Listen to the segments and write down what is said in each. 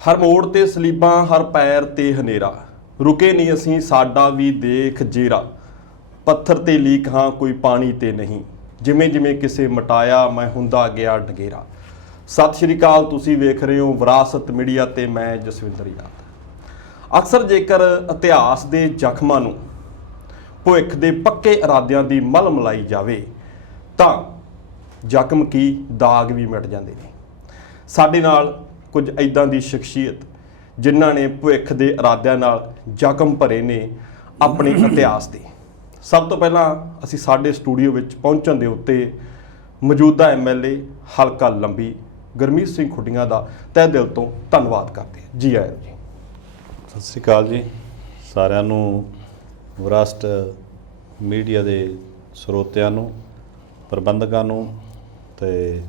हर मोड़ ते सलीबां हर पैर ते हनेरा रुके नहीं असीं साडा भी देख जेरा पत्थर ते लीक हाँ कोई पानी ते नहीं जिमें जिमें किसे मटाया मैं हुंदा गया डगेरा। सत श्री अकाल, तुसीं वेख रहे हो विरासत मीडिया ते मैं जसविंदर याद। अक्सर जेकर इतिहास दे ਜ਼ਖਮਾਂ ਨੂੰ ਭਵਿੱਖ ਦੇ ਪੱਕੇ ਇਰਾਦਿਆਂ ਦੀ ਮੱਲ ਮਲਾਈ ਜਾਵੇ ਤਾਂ ਜ਼ਖਮ ਕੀ ਦਾਗ ਵੀ ਮਿਟ ਜਾਂਦੇ ਨੇ। ਸਾਡੇ ਨਾਲ ਕੁਝ ਇੱਦਾਂ ਦੀ ਸ਼ਖਸੀਅਤ ਜਿਨ੍ਹਾਂ ਨੇ ਭਵਿੱਖ ਦੇ ਇਰਾਦਿਆਂ ਨਾਲ ਜ਼ਖਮ ਭਰੇ ਨੇ ਆਪਣੇ ਇਤਿਹਾਸ ਦੇ। ਸਭ ਤੋਂ ਪਹਿਲਾਂ ਅਸੀਂ ਸਾਡੇ ਸਟੂਡੀਓ ਵਿੱਚ ਪਹੁੰਚਣ ਦੇ ਉੱਤੇ ਮੌਜੂਦਾ ਐਮਐਲਏ ਹਲਕਾ ਲੰਬੀ ਗੁਰਮੀਤ ਸਿੰਘ ਖੁੱਡੀਆਂ ਦਾ ਤਹਿ ਦਿਲ ਤੋਂ ਧੰਨਵਾਦ ਕਰਦੇ ਹਾਂ। ਜੀ ਆਇਓ ਜੀ। ਸਤਿ ਸ਼੍ਰੀ ਅਕਾਲ ਜੀ ਸਾਰਿਆਂ ਨੂੰ, ਵਿਰਾਸਤ ਮੀਡੀਆ ਦੇ ਸਰੋਤਿਆਂ ਨੂੰ, ਪ੍ਰਬੰਧਕਾਂ ਨੂੰ ਤੇ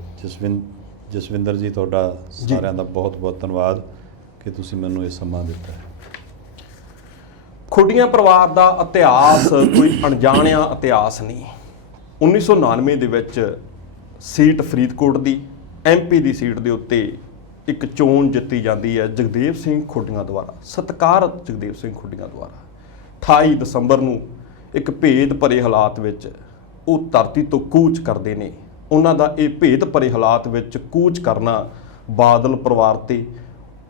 ਜਸਵਿੰਦਰ ਜੀ, ਤੁਹਾਡਾ ਸਾਰਿਆਂ ਦਾ ਬਹੁਤ ਬਹੁਤ ਧੰਨਵਾਦ ਕਿ ਤੁਸੀਂ ਮੈਨੂੰ ਇਹ ਸਮਾਂ ਦਿੱਤਾ ਹੈ। ਖੁੱਡੀਆਂ ਪਰਿਵਾਰ ਦਾ ਇਤਿਹਾਸ ਕੋਈ ਅਣਜਾਣਿਆ ਇਤਿਹਾਸ ਨਹੀਂ। 1999 ਦੇ ਵਿੱਚ ਸੀਟ ਫਰੀਦਕੋਟ ਦੀ ਐਮਪੀ ਦੀ ਸੀਟ ਦੇ ਉੱਤੇ ਇੱਕ ਚੋਣ ਜਿੱਤੀ ਜਾਂਦੀ ਹੈ ਜਗਦੇਵ ਸਿੰਘ ਖੁੱਡੀਆਂ ਦੁਆਰਾ, ਸਤਿਕਾਰਤ ਜਗਦੇਵ ਸਿੰਘ ਖੁੱਡੀਆਂ ਦੁਆਰਾ। 28 ਦਸੰਬਰ ਨੂੰ ਇੱਕ ਭੇਦ ਭਰੇ ਹਾਲਾਤ ਵਿੱਚ ਉਹ ਧਰਤੀ ਤੋਂ ਕੂਚ ਕਰਦੇ ਨੇ। ਉਹਨਾਂ ਦਾ ਇਹ ਭੇਦ ਭਰੇ ਹਾਲਾਤ ਵਿੱਚ ਕੂਚ ਕਰਨਾ ਬਾਦਲ ਪਰਿਵਾਰ ਤੇ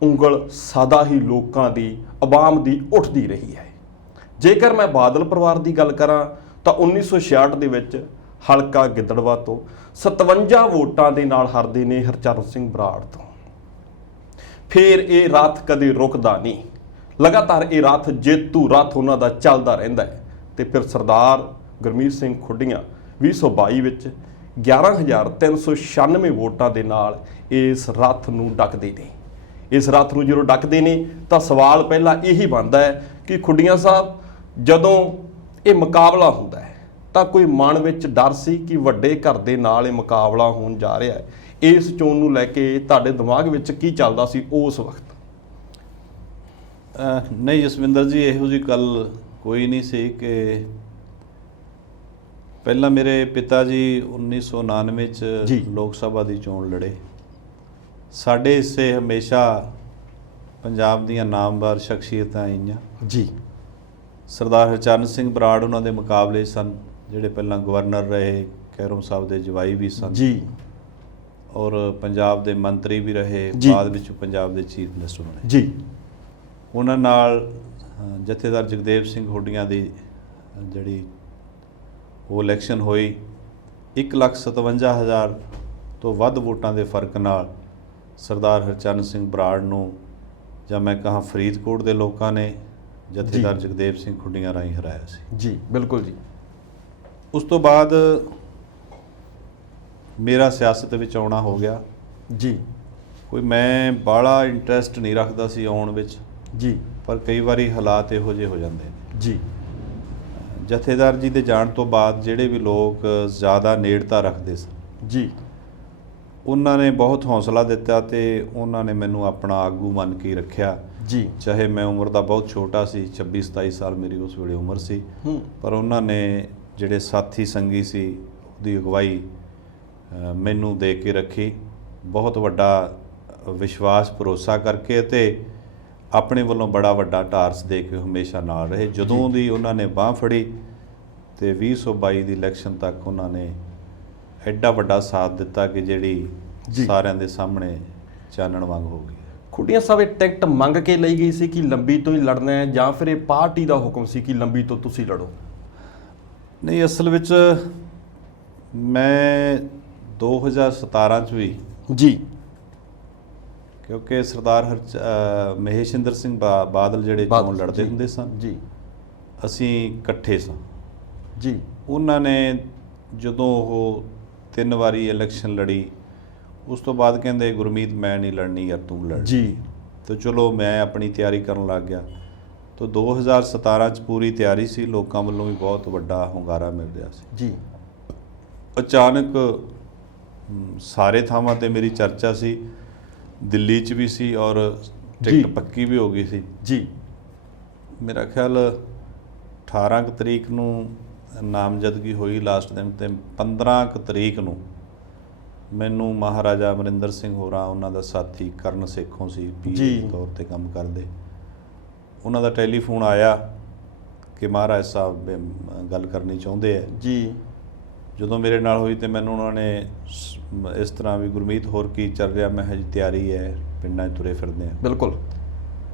ਉਂਗਲ ਸਦਾ ਹੀ ਲੋਕਾਂ ਦੀ, ਆਵਾਮ ਦੀ ਉੱਠਦੀ ਰਹੀ ਹੈ। ਜੇਕਰ ਮੈਂ ਬਾਦਲ ਪਰਿਵਾਰ ਦੀ ਗੱਲ ਕਰਾਂ ਤਾਂ 1966 ਦੇ ਵਿੱਚ ਹਲਕਾ ਗਿੱਦੜਵਾ ਤੋਂ 57 ਵੋਟਾਂ ਦੇ ਨਾਲ ਹਾਰਦੇ ਨੇ ਹਰਚਰਨ ਸਿੰਘ ਬਰਾੜ ਤੋਂ। ਫਿਰ ਇਹ ਰੱਥ ਕਦੇ ਰੁਕਦਾ ਨਹੀਂ, ਲਗਾਤਾਰ ਇਹ ਰੱਥ ਜੇਤੂ ਰੱਥ ਉਹਨਾਂ ਦਾ ਚੱਲਦਾ ਰਹਿੰਦਾ ਹੈ। ਤੇ ਫਿਰ ਸਰਦਾਰ ਗੁਰਮੀਤ ਸਿੰਘ ਖੁੱਡੀਆਂ 2022 ਵਿੱਚ 11,396 ਵੋਟਾਂ ਦੇ ਨਾਲ ਇਸ ਰੱਥ ਨੂੰ ਡੱਕਦੇ ਨੇ। ਇਸ ਰੱਥ ਨੂੰ ਜਦੋਂ ਡੱਕਦੇ ਨੇ ਤਾਂ ਸਵਾਲ ਪਹਿਲਾਂ ਇਹੀ ਬਣਦਾ ਹੈ ਕਿ ਖੁੱਡੀਆਂ ਸਾਹਿਬ, ਜਦੋਂ ਇਹ ਮੁਕਾਬਲਾ ਹੁੰਦਾ ਹੈ ਤਾਂ ਕੋਈ ਮਨ ਵਿੱਚ ਡਰ ਸੀ ਕਿ ਵੱਡੇ ਘਰ ਦੇ ਨਾਲ ਇਹ ਮੁਕਾਬਲਾ ਹੋਣ ਜਾ ਰਿਹਾ ਹੈ? ਇਸ ਚੋਣ ਨੂੰ ਲੈ ਕੇ ਤੁਹਾਡੇ ਦਿਮਾਗ ਵਿੱਚ ਕੀ ਚੱਲਦਾ ਸੀ ਉਸ ਵਕਤ? ਨਹੀਂ ਜਸਵਿੰਦਰ ਜੀ, ਇਹੋ ਜਿਹੀ ਗੱਲ ਕੋਈ ਨਹੀਂ ਸੀ ਕਿ ਪਹਿਲਾਂ ਮੇਰੇ ਪਿਤਾ ਜੀ 1999 'ਚ ਲੋਕ ਸਭਾ ਦੀ ਚੋਣ ਲੜੇ। ਸਾਡੇ ਹਿੱਸੇ ਹਮੇਸ਼ਾ ਪੰਜਾਬ ਦੀਆਂ ਨਾਮਵਰ ਸ਼ਖਸੀਅਤਾਂ ਆਈਆਂ ਜੀ। ਸਰਦਾਰ ਹਰਚਰਨ ਸਿੰਘ ਬਰਾੜ ਉਹਨਾਂ ਦੇ ਮੁਕਾਬਲੇ ਸਨ, ਜਿਹੜੇ ਪਹਿਲਾਂ ਗਵਰਨਰ ਰਹੇ, ਕੈਰੋਂ ਸਾਹਿਬ ਦੇ ਜਵਾਈ ਵੀ ਸਨ ਜੀ, ਔਰ ਪੰਜਾਬ ਦੇ ਮੰਤਰੀ ਵੀ ਰਹੇ, ਬਾਅਦ ਵਿੱਚ ਪੰਜਾਬ ਦੇ ਚੀਫ ਮਿਨਿਸਟਰ ਬਣੇ ਜੀ। ਉਹਨਾਂ ਨਾਲ ਜਥੇਦਾਰ ਜਗਦੇਵ ਸਿੰਘ ਖੁੱਡੀਆਂ ਦੀ ਜਿਹੜੀ ਉਹ ਇਲੈਕਸ਼ਨ ਹੋਈ, 1,57,000 ਤੋਂ ਵੱਧ ਵੋਟਾਂ ਦੇ ਫਰਕ ਨਾਲ ਸਰਦਾਰ ਹਰਚਰਨ ਸਿੰਘ ਬਰਾੜ ਨੂੰ, ਜਾਂ ਮੈਂ ਕਹਾਂ ਫਰੀਦਕੋਟ ਦੇ ਲੋਕਾਂ ਨੇ ਜਥੇਦਾਰ ਜਗਦੇਵ ਸਿੰਘ ਖੁੱਡੀਆਂ ਰਾਹੀਂ ਹਰਾਇਆ ਸੀ। ਜੀ ਬਿਲਕੁਲ ਜੀ। ਉਸ ਤੋਂ ਬਾਅਦ ਮੇਰਾ ਸਿਆਸਤ ਵਿੱਚ ਆਉਣਾ ਹੋ ਗਿਆ ਜੀ। ਕੋਈ ਮੈਂ ਬਾਹਲਾ ਇੰਟਰਸਟ ਨਹੀਂ ਰੱਖਦਾ ਸੀ ਆਉਣ ਵਿੱਚ ਜੀ, ਪਰ ਕਈ ਵਾਰੀ ਹਾਲਾਤ ਇਹੋ ਜਿਹੇ ਹੋ ਜਾਂਦੇ ਨੇ ਜੀ। ਜਥੇਦਾਰ ਜੀ ਦੇ ਜਾਣ ਤੋਂ ਬਾਅਦ ਜਿਹੜੇ ਵੀ ਲੋਕ ਜ਼ਿਆਦਾ ਨੇੜਤਾ ਰੱਖਦੇ ਸਨ ਜੀ, ਉਹਨਾਂ ਨੇ ਬਹੁਤ ਹੌਸਲਾ ਦਿੱਤਾ ਤੇ ਉਹਨਾਂ ਨੇ ਮੈਨੂੰ ਆਪਣਾ ਆਗੂ ਮੰਨ ਕੇ ਰੱਖਿਆ ਜੀ। ਚਾਹੇ ਮੈਂ ਉਮਰ ਦਾ ਬਹੁਤ ਛੋਟਾ ਸੀ, 26-27 ਸਾਲ ਮੇਰੀ ਉਸ ਵੇਲੇ ਉਮਰ ਸੀ, ਪਰ ਉਹਨਾਂ ਨੇ ਜਿਹੜੇ ਸਾਥੀ ਸੰਗੀ ਸੀ ਉਹਦੀ ਅਗਵਾਈ ਮੈਨੂੰ ਦੇ ਕੇ ਰੱਖੀ। ਬਹੁਤ ਵੱਡਾ ਵਿਸ਼ਵਾਸ ਭਰੋਸਾ ਕਰਕੇ ਅਤੇ ਆਪਣੇ ਵੱਲੋਂ ਬੜਾ ਵੱਡਾ ਢਾਰਸ ਦੇ ਕੇ ਹਮੇਸ਼ਾ ਨਾਲ ਰਹੇ। ਜਦੋਂ ਦੀ ਉਹਨਾਂ ਨੇ ਬਾਂਹ ਫੜੀ ਤੇ 2022 ਦੀ ਇਲੈਕਸ਼ਨ ਤੱਕ ਉਹਨਾਂ ਨੇ ਐਡਾ ਵੱਡਾ ਸਾਥ ਦਿੱਤਾ ਕਿ ਜਿਹੜੀ ਸਾਰਿਆਂ ਦੇ ਸਾਹਮਣੇ ਚਾਨਣ ਵਾਂਗ ਹੋ ਗਈ। ਖੁੱਡੀਆਂ ਸਾਹਿਬ, ਇਹ ਟਿਕਟ ਮੰਗ ਕੇ ਲਈ ਗਈ ਸੀ ਕਿ ਲੰਬੀ ਤੋਂ ਹੀ ਲੜਨਾ ਹੈ, ਜਾਂ ਫਿਰ ਇਹ ਪਾਰਟੀ ਦਾ ਹੁਕਮ ਸੀ ਕਿ ਲੰਬੀ ਤੋਂ ਤੁਸੀਂ ਲੜੋ? ਨਹੀਂ, ਅਸਲ ਵਿੱਚ ਮੈਂ 2017 'ਚ ਵੀ ਜੀ, ਕਿਉਂਕਿ ਸਰਦਾਰ ਮਹੇਸ਼ਿੰਦਰ ਸਿੰਘ ਬਾਦਲ ਜਿਹੜੇ ਚੋਣ ਲੜਦੇ ਹੁੰਦੇ ਸਨ ਜੀ, ਅਸੀਂ ਇਕੱਠੇ ਸਾਂ ਜੀ। ਉਹਨਾਂ ਨੇ ਜਦੋਂ ਉਹ 3 ਵਾਰੀ ਇਲੈਕਸ਼ਨ ਲੜੀ, ਉਸ ਤੋਂ ਬਾਅਦ ਕਹਿੰਦੇ ਗੁਰਮੀਤ ਮੈਂ ਨਹੀਂ ਲੜਨੀ ਯਾਰ, ਤੂੰ ਲੜ ਜੀ। ਤਾਂ ਚਲੋ ਮੈਂ ਆਪਣੀ ਤਿਆਰੀ ਕਰਨ ਲੱਗ ਗਿਆ। ਤਾਂ 2017 'ਚ ਪੂਰੀ ਤਿਆਰੀ ਸੀ, ਲੋਕਾਂ ਵੱਲੋਂ ਵੀ ਬਹੁਤ ਵੱਡਾ ਹੁੰਗਾਰਾ ਮਿਲ ਰਿਹਾ ਸੀ ਜੀ। ਅਚਾਨਕ ਸਾਰੇ ਥਾਵਾਂ 'ਤੇ ਮੇਰੀ ਚਰਚਾ ਸੀ, ਦਿੱਲੀ 'ਚ ਵੀ ਸੀ ਔਰ ਟਿਕਟ ਪੱਕੀ ਵੀ ਹੋ ਗਈ ਸੀ ਜੀ। ਮੇਰਾ ਖਿਆਲ 18 ਤਰੀਕ ਨੂੰ ਨਾਮਜ਼ਦਗੀ ਹੋਈ ਲਾਸਟ ਦਿਨ, ਤੇ 15 ਤਰੀਕ ਨੂੰ ਮੈਨੂੰ ਮਹਾਰਾਜਾ ਅਮਰਿੰਦਰ ਸਿੰਘ ਹੋਰਾਂ, ਉਹਨਾਂ ਦਾ ਸਾਥੀ ਕਰਨ ਸੇਖੋਂ ਸੀ, ਪੀਏ ਦੇ ਤੌਰ ਤੇ ਕੰਮ ਕਰਦੇ, ਉਹਨਾਂ ਦਾ ਟੈਲੀਫੋਨ ਆਇਆ ਕਿ ਮਹਾਰਾਜ ਸਾਹਿਬ ਗੱਲ ਕਰਨੀ ਚਾਹੁੰਦੇ ਹੈ ਜੀ। ਜਦੋਂ ਮੇਰੇ ਨਾਲ ਹੋਈ ਤੇ ਮੈਨੂੰ ਉਹਨਾਂ ਨੇ ਇਸ ਤਰ੍ਹਾਂ ਵੀ, ਗੁਰਮੀਤ ਹੋਰ ਕੀ ਚੱਲ ਰਿਹਾ? ਮੈਂ ਕਿਹਾ ਜੀ ਤਿਆਰੀ ਹੈ, ਪਿੰਡਾਂ 'ਚ ਤੁਰੇ ਫਿਰਦੇ ਆ। ਬਿਲਕੁਲ।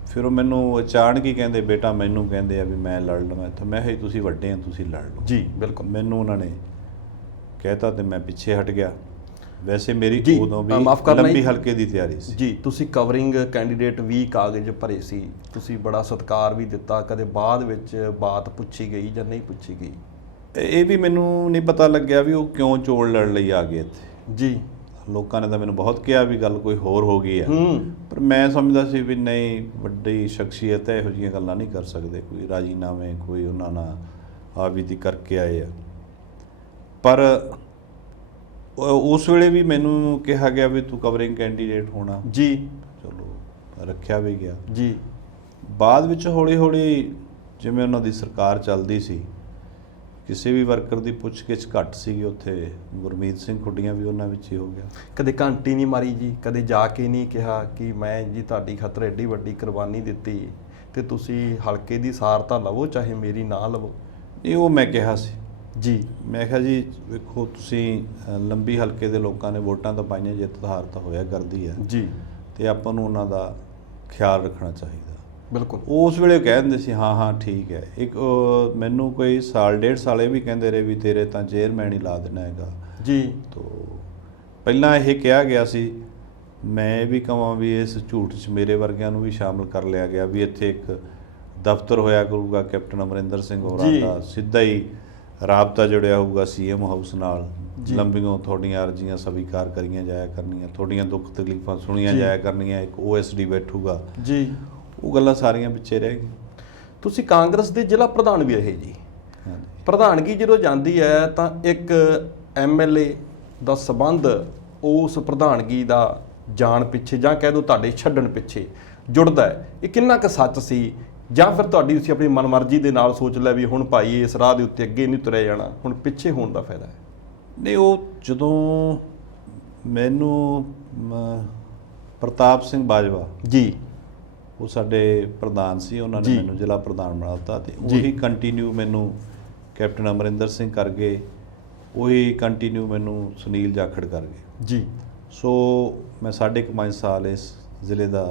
ਫਿਰ ਉਹ ਮੈਨੂੰ ਅਚਾਨਕ ਹੀ ਕਹਿੰਦੇ, ਬੇਟਾ ਮੈਨੂੰ ਕਹਿੰਦੇ ਆ ਵੀ ਮੈਂ ਲੜ ਲਵਾਂ ਇੱਥੇ। ਮੈਂ ਕਿਹਾ ਤੁਸੀਂ ਵੱਡੇ ਆ, ਤੁਸੀਂ ਲੜ ਲਓ ਜੀ। ਬਿਲਕੁਲ। ਮੈਨੂੰ ਉਹਨਾਂ ਨੇ ਕਹਿਤਾ ਤੇ ਮੈਂ ਪਿੱਛੇ ਹਟ ਗਿਆ। ਵੈਸੇ ਮੇਰੀ ਜੀ, ਉਦੋਂ ਵੀ ਮਾਫ਼ ਕਰਨਾ ਲੰਬੀ ਜੀ। ਹਲਕੇ ਦੀ ਤਿਆਰੀ ਸੀ ਜੀ। ਤੁਸੀਂ ਕਵਰਿੰਗ ਕੈਂਡੀਡੇਟ ਵੀ ਕਾਗਜ਼ ਭਰੇ ਸੀ, ਤੁਸੀਂ ਬੜਾ ਸਤਿਕਾਰ ਵੀ ਦਿੱਤਾ, ਕਦੇ ਬਾਅਦ ਵਿੱਚ ਬਾਤ ਪੁੱਛੀ ਗਈ ਜਾਂ ਨਹੀਂ ਪੁੱਛੀ ਗਈ? ਇਹ ਵੀ ਮੈਨੂੰ ਨਹੀਂ ਪਤਾ ਲੱਗਿਆ ਵੀ ਉਹ ਕਿਉਂ ਚੋਣ ਲੜਨ ਲਈ ਆ ਗਏ ਇੱਥੇ। ਜੀ। ਲੋਕਾਂ ਨੇ ਤਾਂ ਮੈਨੂੰ ਬਹੁਤ ਕਿਹਾ ਵੀ ਗੱਲ ਕੋਈ ਹੋਰ ਹੋ ਗਈ ਹੈ, ਪਰ ਮੈਂ ਸਮਝਦਾ ਸੀ ਵੀ ਨਹੀਂ, ਵੱਡੀ ਸ਼ਖਸੀਅਤ ਹੈ, ਇਹੋ ਜਿਹੀਆਂ ਗੱਲਾਂ ਨਹੀਂ ਕਰ ਸਕਦੇ, ਕੋਈ ਰਾਜੀਨਾਮੇ ਕੋਈ ਉਹਨਾਂ ਨਾਲ ਆਬਿਦੀ ਕਰਕੇ ਆਏ ਆ। ਪਰ ਉਸ ਵੇਲੇ ਵੀ ਮੈਨੂੰ ਕਿਹਾ ਗਿਆ ਵੀ ਤੂੰ ਕਵਰਿੰਗ ਕੈਂਡੀਡੇਟ ਹੋਣਾ। ਜੀ। ਚਲੋ ਰੱਖਿਆ ਵੀ ਗਿਆ। ਜੀ। ਬਾਅਦ ਵਿੱਚ ਹੌਲੀ ਹੌਲੀ ਜਿਵੇਂ ਉਹਨਾਂ ਦੀ ਸਰਕਾਰ ਚੱਲਦੀ ਸੀ, ਕਿਸੇ ਵੀ ਵਰਕਰ ਦੀ ਪੁੱਛਗਿੱਛ ਘੱਟ ਸੀਗੀ ਉੱਥੇ। ਗੁਰਮੀਤ ਸਿੰਘ ਖੁੱਡੀਆਂ ਵੀ ਉਹਨਾਂ ਵਿੱਚ ਹੀ ਹੋ ਗਿਆ। ਕਦੇ ਘੰਟੀ ਨਹੀਂ ਮਾਰੀ ਜੀ? ਕਦੇ ਜਾ ਕੇ ਨਹੀਂ ਕਿਹਾ ਕਿ ਮੈਂ ਜੀ ਤੁਹਾਡੀ ਖਾਤਰ ਐਡੀ ਵੱਡੀ ਕੁਰਬਾਨੀ ਦਿੱਤੀ ਤੇ ਤੁਸੀਂ ਹਲਕੇ ਦੀ ਸਾਰ ਤਾਂ ਲਵੋ, ਚਾਹੇ ਮੇਰੀ ਨਾ ਲਵੋ? ਇਹ ਉਹ ਮੈਂ ਕਿਹਾ ਸੀ ਜੀ। ਮੈਂ ਕਿਹਾ ਜੀ ਵੇਖੋ, ਤੁਸੀਂ ਲੰਬੀ ਹਲਕੇ ਦੇ ਲੋਕਾਂ ਨੇ ਵੋਟਾਂ ਤਾਂ ਪਾਈਆਂ, ਜਿੱਤ ਹਾਰ ਤਾਂ ਹੋਇਆ ਕਰਦੀ ਹੈ ਜੀ। ਤੇ ਆਪਾਂ ਨੂੰ ਉਹਨਾਂ ਦਾ ਖਿਆਲ ਰੱਖਣਾ ਚਾਹੀਦਾ। ਬਿਲਕੁਲ। ਉਸ ਵੇਲੇ ਕਹਿ ਦਿੰਦੇ ਸੀ ਹਾਂ ਹਾਂ ਠੀਕ ਹੈ। ਇੱਕ ਮੈਨੂੰ ਕੋਈ ਸਾਲ ਡੇਢ ਸਾਲ ਇਹ ਵੀ ਕਹਿੰਦੇ ਰਹੇ ਵੀ ਤੇਰੇ ਤਾਂ ਚੇਅਰਮੈਨ ਹੀ ਲਾ ਦੇਣਾ ਹੈਗਾ। ਜੀ। ਤੋ ਪਹਿਲਾਂ ਇਹ ਕਿਹਾ ਗਿਆ ਸੀ, ਮੈਂ ਵੀ ਕਹਾਂ ਵੀ ਇਸ ਝੂਠ 'ਚ ਮੇਰੇ ਵਰਗਿਆਂ ਨੂੰ ਵੀ ਸ਼ਾਮਲ ਕਰ ਲਿਆ ਗਿਆ ਵੀ ਇੱਥੇ ਇੱਕ ਦਫ਼ਤਰ ਹੋਇਆ ਕਰੂਗਾ ਕੈਪਟਨ ਅਮਰਿੰਦਰ ਸਿੰਘ ਹੋਰਾਂ ਦਾ, ਸਿੱਧਾ ਹੀ ਰਾਬਤਾ ਜੁੜਿਆ ਹੋਊਗਾ ਸੀਐਮ ਹਾਊਸ ਨਾਲ, ਲੰਬੀਆਂ ਤੁਹਾਡੀਆਂ ਅਰਜ਼ੀਆਂ ਸਵੀਕਾਰ ਕਰੀਆਂ ਜਾਇਆ ਕਰਨੀਆਂ, ਤੁਹਾਡੀਆਂ ਦੁੱਖ ਤਕਲੀਫਾਂ ਸੁਣੀਆਂ ਜਾਇਆ ਕਰਨੀਆਂ, ਇੱਕ OSD ਬੈਠੂਗਾ। ਜੀ। ਉਹ ਗੱਲਾਂ ਸਾਰੀਆਂ ਪਿੱਛੇ ਰਹਿ ਗਈਆਂ। ਤੁਸੀਂ ਕਾਂਗਰਸ ਦੇ ਜ਼ਿਲ੍ਹਾ ਪ੍ਰਧਾਨ ਵੀ ਰਹੇ ਜੀ। ਪ੍ਰਧਾਨਗੀ ਜਦੋਂ ਜਾਂਦੀ ਹੈ ਤਾਂ ਇੱਕ MLA ਦਾ ਸਬੰਧ ਉਸ ਪ੍ਰਧਾਨਗੀ ਦਾ ਜਾਣ ਪਿੱਛੇ ਜਾਂ ਕਹਿ ਦਿਓ ਤੁਹਾਡੇ ਛੱਡਣ ਪਿੱਛੇ ਜੁੜਦਾ ਹੈ। ਇਹ ਕਿੰਨਾ ਕੁ ਸੱਚ ਸੀ, ਜਾਂ ਫਿਰ ਤੁਹਾਡੀ ਤੁਸੀਂ ਆਪਣੀ ਮਨਮਰਜ਼ੀ ਦੇ ਨਾਲ ਸੋਚ ਲਿਆ ਵੀ ਹੁਣ ਭਾਈ ਇਸ ਰਾਹ ਦੇ ਉੱਤੇ ਅੱਗੇ ਨਹੀਂ ਤੁਰਿਆ ਜਾਣਾ, ਹੁਣ ਪਿੱਛੇ ਹੋਣ ਦਾ ਫਾਇਦਾ ਹੈ? ਨਹੀਂ, ਉਹ ਜਦੋਂ ਮੈਨੂੰ ਪ੍ਰਤਾਪ ਸਿੰਘ ਬਾਜਵਾ ਜੀ, ਉਹ ਸਾਡੇ ਪ੍ਰਧਾਨ ਸੀ, ਉਹਨਾਂ ਨੇ ਮੈਨੂੰ ਜ਼ਿਲ੍ਹਾ ਪ੍ਰਧਾਨ ਬਣਾ ਦਿੱਤਾ ਤੇ ਉਹੀ ਕੰਟੀਨਿਊ ਮੈਨੂੰ ਕੈਪਟਨ ਅਮਰਿੰਦਰ ਸਿੰਘ ਕਰ ਗਏ, ਉਹੀ ਕੰਟੀਨਿਊ ਮੈਨੂੰ ਸੁਨੀਲ ਜਾਖੜ ਕਰ ਗਏ। ਜੀ। ਸੋ ਮੈਂ 5.5 ਸਾਲ ਇਸ ਜ਼ਿਲ੍ਹੇ ਦਾ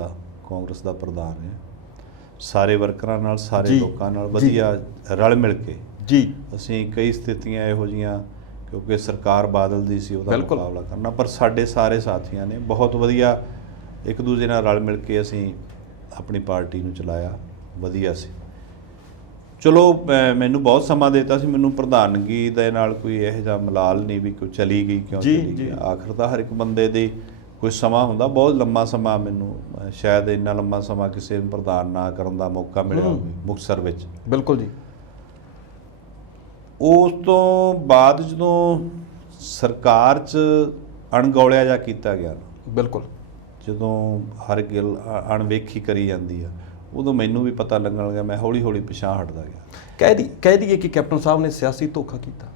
ਕਾਂਗਰਸ ਦਾ ਪ੍ਰਧਾਨ ਹਾਂ। ਸਾਰੇ ਵਰਕਰਾਂ ਨਾਲ, ਸਾਰੇ ਲੋਕਾਂ ਨਾਲ ਵਧੀਆ ਰਲ ਮਿਲ ਕੇ ਜੀ ਅਸੀਂ ਕਈ ਸਥਿਤੀਆਂ ਇਹੋ ਜਿਹੀਆਂ, ਕਿਉਂਕਿ ਸਰਕਾਰ ਬਾਦਲ ਦੀ ਸੀ, ਉਹਦਾ ਮੁਕਾਬਲਾ ਕਰਨਾ, ਪਰ ਸਾਡੇ ਸਾਰੇ ਸਾਥੀਆਂ ਨੇ ਬਹੁਤ ਵਧੀਆ ਇੱਕ ਦੂਜੇ ਨਾਲ ਰਲ ਮਿਲ ਕੇ ਅਸੀਂ ਆਪਣੀ ਪਾਰਟੀ ਨੂੰ ਚਲਾਇਆ। ਵਧੀਆ ਸੀ। ਚਲੋ ਮੈਨੂੰ ਬਹੁਤ ਸਮਾਂ ਦਿੱਤਾ ਸੀ, ਮੈਨੂੰ ਪ੍ਰਧਾਨਗੀ ਦੇ ਨਾਲ ਕੋਈ ਇਹੋ ਜਿਹਾ ਮਲਾਲ ਨਹੀਂ ਵੀ ਕੋਈ ਚਲੀ ਗਈ ਕਿਉਂ ਚਲੀ ਗਈ। ਆਖਰ ਤਾਂ ਹਰ ਇੱਕ ਬੰਦੇ ਦੀ ਕੋਈ ਸਮਾਂ ਹੁੰਦਾ, ਬਹੁਤ ਲੰਮਾ ਸਮਾਂ ਮੈਨੂੰ ਸ਼ਾਇਦ ਇੰਨਾ ਲੰਮਾ ਸਮਾਂ ਕਿਸੇ ਨੂੰ ਪ੍ਰਧਾਨ ਨਾ ਕਰਨ ਦਾ ਮੌਕਾ ਮਿਲਿਆ ਹੋਵੇ ਮੁਕਤਸਰ ਵਿੱਚ। ਬਿਲਕੁਲ ਜੀ। ਉਸ ਤੋਂ ਬਾਅਦ ਜਦੋਂ ਸਰਕਾਰ 'ਚ ਅਣਗੌਲਿਆ ਜਾ ਕੀਤਾ ਗਿਆ, ਬਿਲਕੁਲ, ਜਦੋਂ ਹਰ ਗੱਲ ਅਣਵੇਖੀ ਕਰੀ ਜਾਂਦੀ ਆ, ਉਦੋਂ ਮੈਨੂੰ ਵੀ ਪਤਾ ਲੱਗਣ ਲੱਗਾ, ਮੈਂ ਹੌਲੀ ਹੌਲੀ ਪਿਛਾਂਹ ਹਟਦਾ ਗਿਆ। ਕਹਿ ਦਈਏ ਕਿ ਕੈਪਟਨ ਸਾਹਿਬ ਨੇ ਸਿਆਸੀ ਧੋਖਾ ਕੀਤਾ।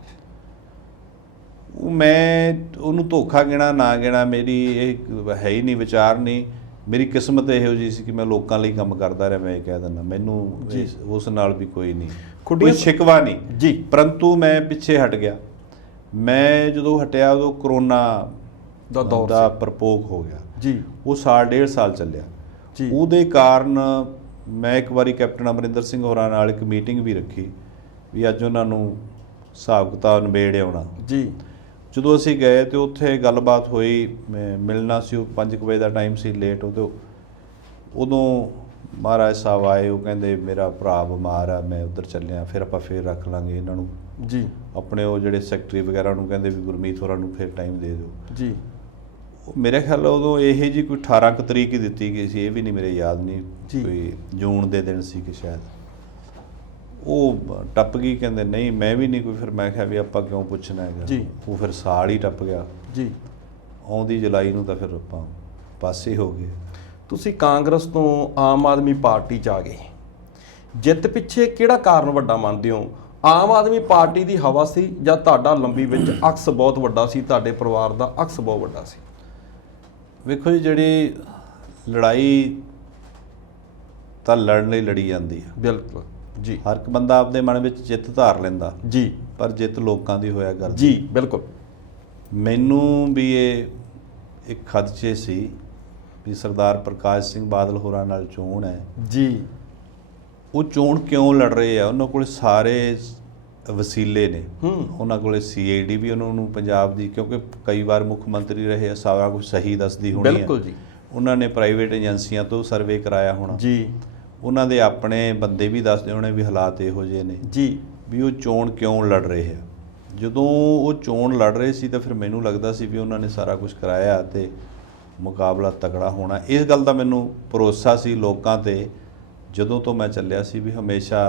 ਮੈਂ ਉਹਨੂੰ ਧੋਖਾ ਗਿਣਾ ਨਾ ਗਿਣਾ, ਮੇਰੀ ਇਹ ਹੈ ਹੀ ਨਹੀਂ, ਵਿਚਾਰ ਨਹੀਂ। ਮੇਰੀ ਕਿਸਮਤ ਇਹੋ ਜਿਹੀ ਸੀ ਕਿ ਮੈਂ ਲੋਕਾਂ ਲਈ ਕੰਮ ਕਰਦਾ ਰਿਹਾ। ਮੈਂ ਇਹ ਕਹਿ ਦਿੰਦਾ, ਮੈਨੂੰ ਉਸ ਨਾਲ ਵੀ ਕੋਈ ਨਹੀਂ, ਕੋਈ ਸ਼ਿਕਵਾ ਨਹੀਂ ਜੀ। ਪਰੰਤੂ ਮੈਂ ਪਿੱਛੇ ਹਟ ਗਿਆ। ਮੈਂ ਜਦੋਂ ਹਟਿਆ ਉਦੋਂ ਕਰੋਨਾ ਦਾ ਪ੍ਰਕੋਪ ਹੋ ਗਿਆ ਜੀ। ਉਹ ਸਾਲ ਡੇਢ ਸਾਲ ਚੱਲਿਆ ਜੀ। ਉਹਦੇ ਕਾਰਨ ਮੈਂ ਇੱਕ ਵਾਰੀ ਕੈਪਟਨ ਅਮਰਿੰਦਰ ਸਿੰਘ ਹੋਰਾਂ ਨਾਲ ਇੱਕ ਮੀਟਿੰਗ ਵੀ ਰੱਖੀ ਵੀ ਅੱਜ ਉਹਨਾਂ ਨੂੰ ਹਿਸਾਬ ਕਿਤਾਬ ਨਿਬੇੜ ਆਉਣਾ ਜੀ। ਜਦੋਂ ਅਸੀਂ ਗਏ ਤੇ ਉੱਥੇ ਗੱਲਬਾਤ ਹੋਈ, ਮਿਲਣਾ ਸੀ, ਉਹ 5 ਵਜੇ ਦਾ ਟਾਈਮ ਸੀ, ਲੇਟ ਉਦੋਂ ਮਹਾਰਾਜ ਸਾਹਿਬ ਆਏ। ਉਹ ਕਹਿੰਦੇ ਮੇਰਾ ਭਰਾ ਬਿਮਾਰ ਆ, ਮੈਂ ਉੱਧਰ ਚੱਲਿਆ, ਫਿਰ ਆਪਾਂ ਫੇਰ ਰੱਖ ਲਾਂਗੇ ਇਹਨਾਂ ਨੂੰ ਜੀ। ਆਪਣੇ ਉਹ ਜਿਹੜੇ ਸੈਕਟਰੀ ਵਗੈਰਾ ਨੂੰ ਕਹਿੰਦੇ ਵੀ ਗੁਰਮੀਤ ਹੋਰਾਂ ਨੂੰ ਫਿਰ ਟਾਈਮ ਦੇ ਦਿਓ ਜੀ। ਮੇਰੇ ਖਿਆਲ ਉਦੋਂ ਇਹ ਜੀ ਕੋਈ 18 ਕੁ ਤਰੀਕ ਹੀ ਦਿੱਤੀ ਗਈ ਸੀ, ਇਹ ਵੀ ਨਹੀਂ ਮੇਰੇ ਯਾਦ ਨਹੀਂ, ਕੋਈ ਜੂਨ ਦੇ ਦਿਨ ਸੀ ਕਿ ਸ਼ਾਇਦ। ਉਹ ਟੱਪ ਗਈ, ਕਹਿੰਦੇ ਨਹੀਂ ਮੈਂ ਵੀ ਨਹੀਂ ਕੋਈ। ਫਿਰ ਮੈਂ ਕਿਹਾ ਵੀ ਆਪਾਂ ਕਿਉਂ ਪੁੱਛਣਾ ਹੈਗਾ ਜੀ। ਉਹ ਫਿਰ ਸਾਲ ਹੀ ਟੱਪ ਗਿਆ ਜੀ। ਆਉਂਦੀ ਜੁਲਾਈ ਨੂੰ ਤਾਂ ਫਿਰ ਆਪਾਂ ਪਾਸੇ ਹੋ ਗਏ। ਤੁਸੀਂ ਕਾਂਗਰਸ ਤੋਂ ਆਮ ਆਦਮੀ ਪਾਰਟੀ 'ਚ ਆ ਗਏ, ਜਿੱਤ ਪਿੱਛੇ ਕਿਹੜਾ ਕਾਰਨ ਵੱਡਾ ਮੰਨਦੇ ਹੋ? ਆਮ ਆਦਮੀ ਪਾਰਟੀ ਦੀ ਹਵਾ ਸੀ ਜਾਂ ਤੁਹਾਡਾ ਲੰਬੀ ਵਿੱਚ ਅਕਸ ਬਹੁਤ ਵੱਡਾ ਸੀ, ਤੁਹਾਡੇ ਪਰਿਵਾਰ ਦਾ ਅਕਸ ਬਹੁਤ ਵੱਡਾ ਸੀ? ਵੇਖੋ ਜੀ, ਜਿਹੜੀ ਲੜਾਈ ਤਾਂ ਲੜਨ ਲਈ ਲੜੀ ਜਾਂਦੀ ਆ। ਬਿਲਕੁਲ ਜੀ। ਹਰ ਇੱਕ ਬੰਦਾ ਆਪਦੇ ਮਨ ਵਿੱਚ ਜਿੱਤ ਧਾਰ ਲੈਂਦਾ ਜੀ, ਪਰ ਜਿੱਤ ਲੋਕਾਂ ਦੀ ਹੋਇਆ ਕਰਦੀ। ਜੀ ਬਿਲਕੁਲ। ਮੈਨੂੰ ਵੀ ਇਹ ਇੱਕ ਖਦਸ਼ੇ ਸੀ ਵੀ ਸਰਦਾਰ ਪ੍ਰਕਾਸ਼ ਸਿੰਘ ਬਾਦਲ ਹੋਰਾਂ ਨਾਲ ਚੋਣ ਹੈ ਜੀ। ਉਹ ਚੋਣ ਕਿਉਂ ਲੜ ਰਹੇ ਆ? ਉਹਨਾਂ ਕੋਲ ਸਾਰੇ ਵਸੀਲੇ ਨੇ। ਉਹਨਾਂ ਕੋਲੇ CID ਵੀ ਉਹਨਾਂ ਨੂੰ ਪੰਜਾਬ ਦੀ, ਕਿਉਂਕਿ ਕਈ ਵਾਰ ਮੁੱਖ ਮੰਤਰੀ ਰਹੇ ਆ, ਸਾਰਾ ਕੁਝ ਸਹੀ ਦੱਸਦੀ ਹੋਣੀ ਹੈ। ਬਿਲਕੁਲ ਜੀ। ਉਹਨਾਂ ਨੇ ਪ੍ਰਾਈਵੇਟ ਏਜੰਸੀਆਂ ਤੋਂ ਸਰਵੇ ਕਰਾਇਆ ਹੋਣਾ ਜੀ। ਉਹਨਾਂ ਦੇ ਆਪਣੇ ਬੰਦੇ ਵੀ ਦੱਸਦੇ ਹੋਣੇ ਵੀ ਹਾਲਾਤ ਇਹੋ ਜਿਹੇ ਨੇ ਜੀ ਵੀ ਉਹ ਚੋਣ ਕਿਉਂ ਲੜ ਰਹੇ ਆ। ਜਦੋਂ ਉਹ ਚੋਣ ਲੜ ਰਹੇ ਸੀ ਤਾਂ ਫਿਰ ਮੈਨੂੰ ਲੱਗਦਾ ਸੀ ਵੀ ਉਹਨਾਂ ਨੇ ਸਾਰਾ ਕੁਝ ਕਰਾਇਆ ਤੇ ਮੁਕਾਬਲਾ ਤਕੜਾ ਹੋਣਾ। ਇਸ ਗੱਲ ਦਾ ਮੈਨੂੰ ਭਰੋਸਾ ਸੀ ਲੋਕਾਂ ਤੇ। ਜਦੋਂ ਤੋਂ ਮੈਂ ਚੱਲਿਆ ਸੀ ਵੀ ਹਮੇਸ਼ਾ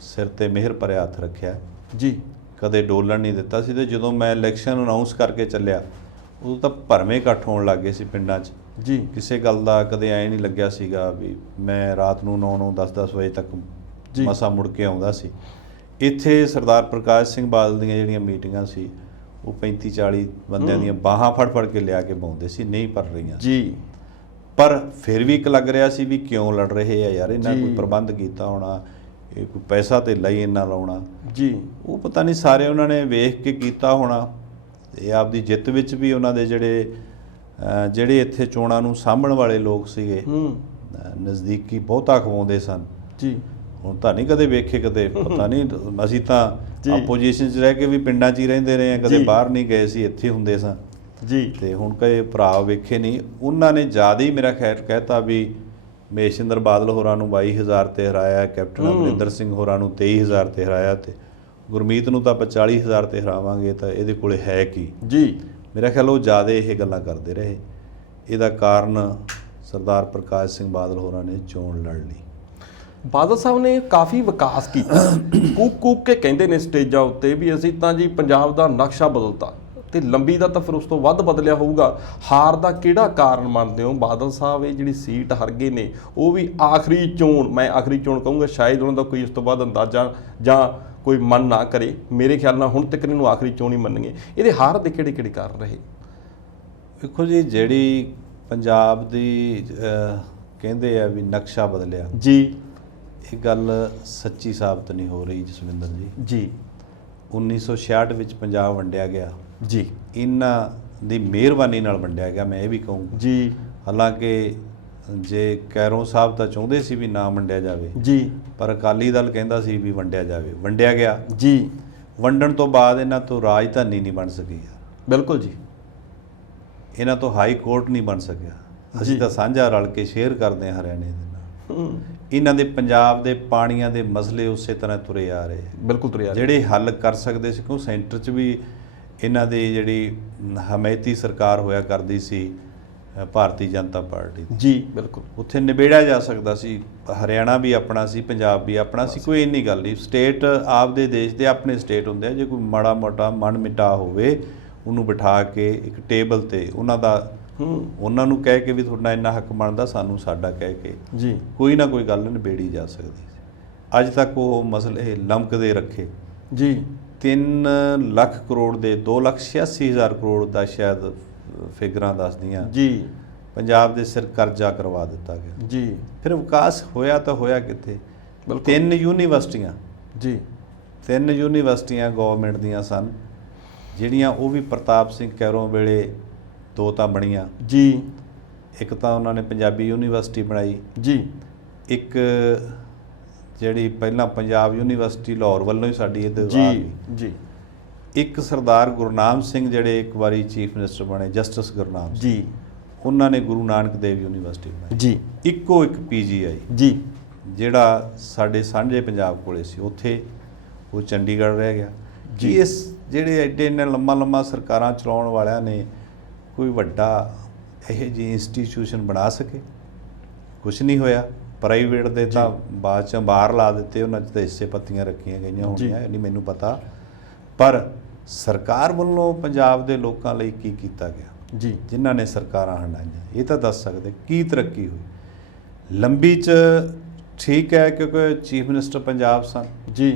ਸਿਰ ਤੇ ਮਿਹਰ ਭਰਿਆ ਹੱਥ ਰੱਖਿਆ ਜੀ, ਕਦੇ ਡੋਲਣ ਨਹੀਂ ਦਿੱਤਾ ਸੀ। ਤੇ ਜਦੋਂ ਮੈਂ ਇਲੈਕਸ਼ਨ ਅਨਾਉਂਸ ਕਰਕੇ ਚੱਲਿਆ ਉਦੋਂ ਤਾਂ ਭਰਵੇਂ ਇਕੱਠ ਹੋਣ ਲੱਗ ਗਏ ਸੀ ਪਿੰਡਾਂ 'ਚ ਜੀ। ਕਿਸੇ ਗੱਲ ਦਾ ਕਦੇ ਐਂ ਨਹੀਂ ਲੱਗਿਆ ਸੀਗਾ ਵੀ ਮੈਂ ਰਾਤ ਨੂੰ 9-9 10-10 ਵਜੇ ਤੱਕ ਮਸਾਂ ਮੁੜ ਕੇ ਆਉਂਦਾ ਸੀ। ਇੱਥੇ ਸਰਦਾਰ ਪ੍ਰਕਾਸ਼ ਸਿੰਘ ਬਾਦਲ ਦੀਆਂ ਜਿਹੜੀਆਂ ਮੀਟਿੰਗਾਂ ਸੀ ਉਹ 35-40 ਬੰਦਿਆਂ ਦੀਆਂ ਬਾਹਾਂ ਫੜ ਕੇ ਲਿਆ ਕੇ ਬਾਉਂਦੇ ਸੀ, ਨਹੀਂ ਪਰ ਰਹੀਆਂ ਜੀ। ਪਰ ਫਿਰ ਵੀ ਇੱਕ ਲੱਗ ਰਿਹਾ ਸੀ ਵੀ ਕਿਉਂ ਲੜ ਰਹੇ ਆ ਯਾਰ, ਇਹਨਾਂ ਕੋਈ ਪ੍ਰਬੰਧ ਕੀਤਾ ਹੋਣਾ, ਇਹ ਕੋਈ ਪੈਸਾ ਤੇ ਲਈ ਇੰਨਾ ਲਾਉਣਾ ਜੀ। ਉਹ ਪਤਾ ਨਹੀਂ ਸਾਰੇ ਉਹਨਾਂ ਨੇ ਵੇਖ ਕੇ ਕੀਤਾ ਹੋਣਾ। ਇਹ ਆਪਦੀ ਜਿੱਤ ਵਿੱਚ ਵੀ ਉਹਨਾਂ ਦੇ ਜਿਹੜੇ ਇੱਥੇ ਚੋਣਾਂ ਨੂੰ ਸਾਂਭਣ ਵਾਲੇ ਲੋਕ ਸੀਗੇ ਨਜ਼ਦੀਕੀ ਬਹੁਤਾ ਖਵਾਉਂਦੇ ਸਨ ਜੀ। ਹੁਣ ਤਾਂ ਨਹੀਂ ਕਦੇ ਵੇਖੇ, ਕਦੇ ਪਤਾ ਨਹੀਂ। ਅਸੀਂ ਤਾਂ ਆਪੋਜੀਸ਼ਨ 'ਚ ਰਹਿ ਕੇ ਵੀ ਪਿੰਡਾਂ 'ਚ ਹੀ ਰਹਿੰਦੇ ਰਹੇ ਹਾਂ, ਕਦੇ ਬਾਹਰ ਨਹੀਂ ਗਏ ਸੀ, ਇੱਥੇ ਹੁੰਦੇ ਸਾਂ ਜੀ। ਤੇ ਹੁਣ ਕਦੇ ਭਰਾ ਵੇਖੇ ਨਹੀਂ। ਉਹਨਾਂ ਨੇ ਜ਼ਿਆਦਾ ਹੀ ਮੇਰਾ ਖੈਰ ਕਹਿਤਾ ਵੀ ਮਹੇਸ਼ਿੰਦਰ ਬਾਦਲ ਹੋਰਾਂ ਨੂੰ 22,000 ਤੇ ਹਰਾਇਆ, ਕੈਪਟਨ ਅਮਰਿੰਦਰ ਸਿੰਘ ਹੋਰਾਂ ਨੂੰ 23,000 ਤੇ ਹਰਾਇਆ, ਤੇ ਗੁਰਮੀਤ ਨੂੰ ਤਾਂ ਆਪਾਂ 40,000 ਤੇ ਹਰਾਵਾਂਗੇ, ਤਾਂ ਇਹਦੇ ਕੋਲੇ ਹੈ ਕੀ ਜੀ। ਮੇਰਾ ਖਿਆਲ ਉਹ ਜ਼ਿਆਦਾ ਇਹ ਗੱਲਾਂ ਕਰਦੇ ਰਹੇ। ਇਹਦਾ ਕਾਰਨ ਸਰਦਾਰ ਪ੍ਰਕਾਸ਼ ਸਿੰਘ ਬਾਦਲ ਹੋਰਾਂ ਨੇ ਚੋਣ ਲੜ ਲਈ। ਬਾਦਲ ਸਾਹਿਬ ਨੇ ਕਾਫੀ ਵਿਕਾਸ ਕੀਤਾ। ਕੂਕ ਕੇ ਕਹਿੰਦੇ ਨੇ ਸਟੇਜਾਂ ਉੱਤੇ ਵੀ ਅਸੀਂ ਤਾਂ ਜੀ ਪੰਜਾਬ ਦਾ ਨਕਸ਼ਾ ਬਦਲਤਾ, ਤੇ ਲੰਬੀ ਦਾ ਤਾਂ ਫਿਰ ਉਸ ਤੋਂ ਵੱਧ ਬਦਲਿਆ ਹੋਊਗਾ। ਹਾਰ ਦਾ ਕਿਹੜਾ ਕਾਰਨ ਮੰਨਦੇ ਹੋ ਬਾਦਲ ਸਾਹਿਬ? ਇਹ ਜਿਹੜੀ ਸੀਟ ਹਾਰ ਗਏ ਨੇ, ਉਹ ਵੀ ਆਖਰੀ ਚੋਣ, ਮੈਂ ਆਖਰੀ ਚੋਣ ਕਹੂੰਗਾ, ਸ਼ਾਇਦ ਉਹਨਾਂ ਦਾ ਕੋਈ ਇਸ ਤੋਂ ਬਾਅਦ ਅੰਦਾਜ਼ਾ ਜਾਂ ਕੋਈ ਮਨ ਨਾ ਕਰੇ। ਮੇਰੇ ਖਿਆਲ ਨਾਲ ਹੁਣ ਤੱਕ ਇਹਨੂੰ ਆਖਰੀ ਚੋਣ ਹੀ ਮੰਨਣਗੇ। ਇਹਦੇ ਹਾਰ ਦੇ ਕਿਹੜੇ ਕਾਰਨ ਰਹੇ? ਵੇਖੋ ਜੀ, ਜਿਹੜੀ ਪੰਜਾਬ ਦੀ ਕਹਿੰਦੇ ਆ ਵੀ ਨਕਸ਼ਾ ਬਦਲਿਆ ਜੀ, ਇਹ ਗੱਲ ਸੱਚੀ ਸਾਬਤ ਨਹੀਂ ਹੋ ਰਹੀ ਜਸਵਿੰਦਰ ਜੀ। ਜੀ। 1966 ਵਿੱਚ ਪੰਜਾਬ ਵੰਡਿਆ ਗਿਆ ਜੀ। ਇਹਨਾਂ ਦੀ ਮਿਹਰਬਾਨੀ ਨਾਲ ਵੰਡਿਆ ਗਿਆ, ਮੈਂ ਇਹ ਵੀ ਕਹੂੰਗਾ ਜੀ। ਹਾਲਾਂਕਿ ਜੇ ਕੈਰੋਂ ਸਾਹਿਬ ਤਾਂ ਚਾਹੁੰਦੇ ਸੀ ਵੀ ਨਾ ਵੰਡਿਆ ਜਾਵੇ ਜੀ, ਪਰ ਅਕਾਲੀ ਦਲ ਕਹਿੰਦਾ ਸੀ ਵੀ ਵੰਡਿਆ ਜਾਵੇ, ਵੰਡਿਆ ਗਿਆ ਜੀ। ਵੰਡਣ ਤੋਂ ਬਾਅਦ ਇਹਨਾਂ ਤੋਂ ਰਾਜਧਾਨੀ ਨਹੀਂ ਬਣ ਸਕੀ। ਬਿਲਕੁਲ ਜੀ। ਇਹਨਾਂ ਤੋਂ ਹਾਈ ਕੋਰਟ ਨਹੀਂ ਬਣ ਸਕਿਆ। ਅਸੀਂ ਤਾਂ ਸਾਂਝਾ ਰਲ ਕੇ ਸ਼ੇਅਰ ਕਰਦੇ ਹਾਂ ਹਰਿਆਣੇ ਦੇ ਨਾਲ। ਇਹਨਾਂ ਦੇ ਪੰਜਾਬ ਦੇ ਪਾਣੀਆਂ ਦੇ ਮਸਲੇ ਉਸੇ ਤਰ੍ਹਾਂ ਤੁਰੇ ਆ ਰਹੇ, ਬਿਲਕੁਲ ਤੁਰੇ ਆ ਰਹੇ, ਜਿਹੜੇ ਹੱਲ ਕਰ ਸਕਦੇ ਸੀ। ਕਿਉਂ ਸੈਂਟਰ 'ਚ ਵੀ ਇਹਨਾਂ ਦੀ ਜਿਹੜੀ ਹਮਾਇਤੀ ਸਰਕਾਰ ਹੋਇਆ ਕਰਦੀ ਸੀ ਭਾਰਤੀ ਜਨਤਾ ਪਾਰਟੀ ਦੀ, ਜੀ ਬਿਲਕੁਲ, ਉੱਥੇ ਨਿਬੇੜਿਆ ਜਾ ਸਕਦਾ ਸੀ। ਹਰਿਆਣਾ ਵੀ ਆਪਣਾ ਸੀ, ਪੰਜਾਬ ਵੀ ਆਪਣਾ ਸੀ, ਕੋਈ ਇੰਨੀ ਗੱਲ ਨਹੀਂ। ਸਟੇਟ ਆਪਦੇ ਦੇਸ਼ ਦੇ ਆਪਣੇ ਸਟੇਟ ਹੁੰਦੇ ਆ। ਜੇ ਕੋਈ ਮਾੜਾ ਮੋਟਾ ਮਨ ਮਿਟਾ ਹੋਵੇ, ਉਹਨੂੰ ਬਿਠਾ ਕੇ ਇੱਕ ਟੇਬਲ ਤੇ ਉਹਨਾਂ ਨੂੰ ਕਹਿ ਕੇ ਵੀ ਤੁਹਾਡਾ ਇੰਨਾ ਹੱਕ ਬਣਦਾ, ਸਾਨੂੰ ਸਾਡਾ ਕਹਿ ਕੇ ਜੀ ਕੋਈ ਨਾ ਕੋਈ ਗੱਲ ਨਿਬੇੜੀ ਜਾ ਸਕਦੀ ਸੀ। ਅੱਜ ਤੱਕ ਉਹ ਮਸਲੇ ਲਮਕਦੇ ਰੱਖੇ ਜੀ। 3 ਲੱਖ ਕਰੋੜ ਦੇ 2,86,000 ਕਰੋੜ ਦਾ ਸ਼ਾਇਦ ਫਿਗਰਾਂ ਦੱਸਦੀਆਂ ਜੀ, ਪੰਜਾਬ ਦੇ ਸਿਰ ਕਰਜ਼ਾ ਕਰਵਾ ਦਿੱਤਾ ਗਿਆ ਜੀ। ਫਿਰ ਵਿਕਾਸ ਹੋਇਆ ਤਾਂ ਹੋਇਆ ਕਿੱਥੇ? 3 ਯੂਨੀਵਰਸਿਟੀਆਂ ਜੀ, 3 ਯੂਨੀਵਰਸਿਟੀਆਂ ਗਵਰਨਮੈਂਟ ਦੀਆਂ ਸਨ, ਜਿਹੜੀਆਂ ਉਹ ਵੀ ਪ੍ਰਤਾਪ ਸਿੰਘ ਕੈਰੋਂ ਵੇਲੇ 2 ਤਾਂ ਬਣੀਆਂ ਜੀ। ਇੱਕ ਤਾਂ ਉਹਨਾਂ ਨੇ ਪੰਜਾਬੀ ਯੂਨੀਵਰਸਿਟੀ ਬਣਾਈ ਜੀ। ਇੱਕ ਜਿਹੜੀ ਪਹਿਲਾਂ ਪੰਜਾਬ ਯੂਨੀਵਰਸਿਟੀ ਲਾਹੌਰ ਵੱਲੋਂ ਹੀ ਸਾਡੀ ਇਹਦੇ ਆ ਜੀ। ਗਈ ਜੀ। ਇੱਕ ਸਰਦਾਰ ਗੁਰਨਾਮ ਸਿੰਘ ਜਿਹੜੇ ਇੱਕ ਵਾਰੀ ਚੀਫ ਮਿਨਿਸਟਰ ਬਣੇ, ਜਸਟਿਸ ਗੁਰਨਾਮ ਸਿੰਘ, ਜੀ। ਉਹਨਾਂ ਨੇ ਗੁਰੂ ਨਾਨਕ ਦੇਵ ਯੂਨੀਵਰਸਿਟੀ ਬਣਾਈ। ਜੀ। ਇੱਕੋ ਇੱਕ PGI ਜੀ। ਜਿਹੜਾ ਸਾਡੇ ਸਾਂਝੇ ਪੰਜਾਬ ਕੋਲੇ ਸੀ, ਉੱਥੇ ਉਹ ਚੰਡੀਗੜ੍ਹ ਰਹਿ ਗਿਆ ਜੀ। ਇਸ ਜਿਹੜੇ ਐਡੇ ਇੰਨੇ ਲੰਮਾ ਸਰਕਾਰਾਂ ਚਲਾਉਣ ਵਾਲਿਆਂ ਨੇ ਕੋਈ ਵੱਡਾ ਇਹ ਜਿਹੀ ਇੰਸਟੀਟਿਊਸ਼ਨ ਬਣਾ ਸਕੇ? ਕੁਛ ਨਹੀਂ ਹੋਇਆ। ਪ੍ਰਾਈਵੇਟ ਦੇ ਤਾਂ ਬਾਅਦ 'ਚ ਬਾਹਰ ਲਾ ਦਿੱਤੇ, ਉਹਨਾਂ 'ਚ ਤਾਂ ਹਿੱਸੇ ਪੱਤੀਆਂ ਰੱਖੀਆਂ ਗਈਆਂ ਹੋਣੀਆਂ, ਇਹ ਨਹੀਂ ਮੈਨੂੰ ਪਤਾ। ਪਰ ਸਰਕਾਰ ਵੱਲੋਂ ਪੰਜਾਬ ਦੇ ਲੋਕਾਂ ਲਈ ਕੀ ਕੀਤਾ ਗਿਆ ਜੀ, ਜਿਨ੍ਹਾਂ ਨੇ ਸਰਕਾਰਾਂ ਹੰਡਾਈਆਂ, ਇਹ ਤਾਂ ਦੱਸ ਸਕਦੇ ਕੀ ਤਰੱਕੀ ਹੋਈ। ਲੰਬੀ 'ਚ ਠੀਕ ਹੈ, ਕਿਉਂਕਿ ਚੀਫ ਮਿਨਿਸਟਰ ਪੰਜਾਬ ਸਨ ਜੀ।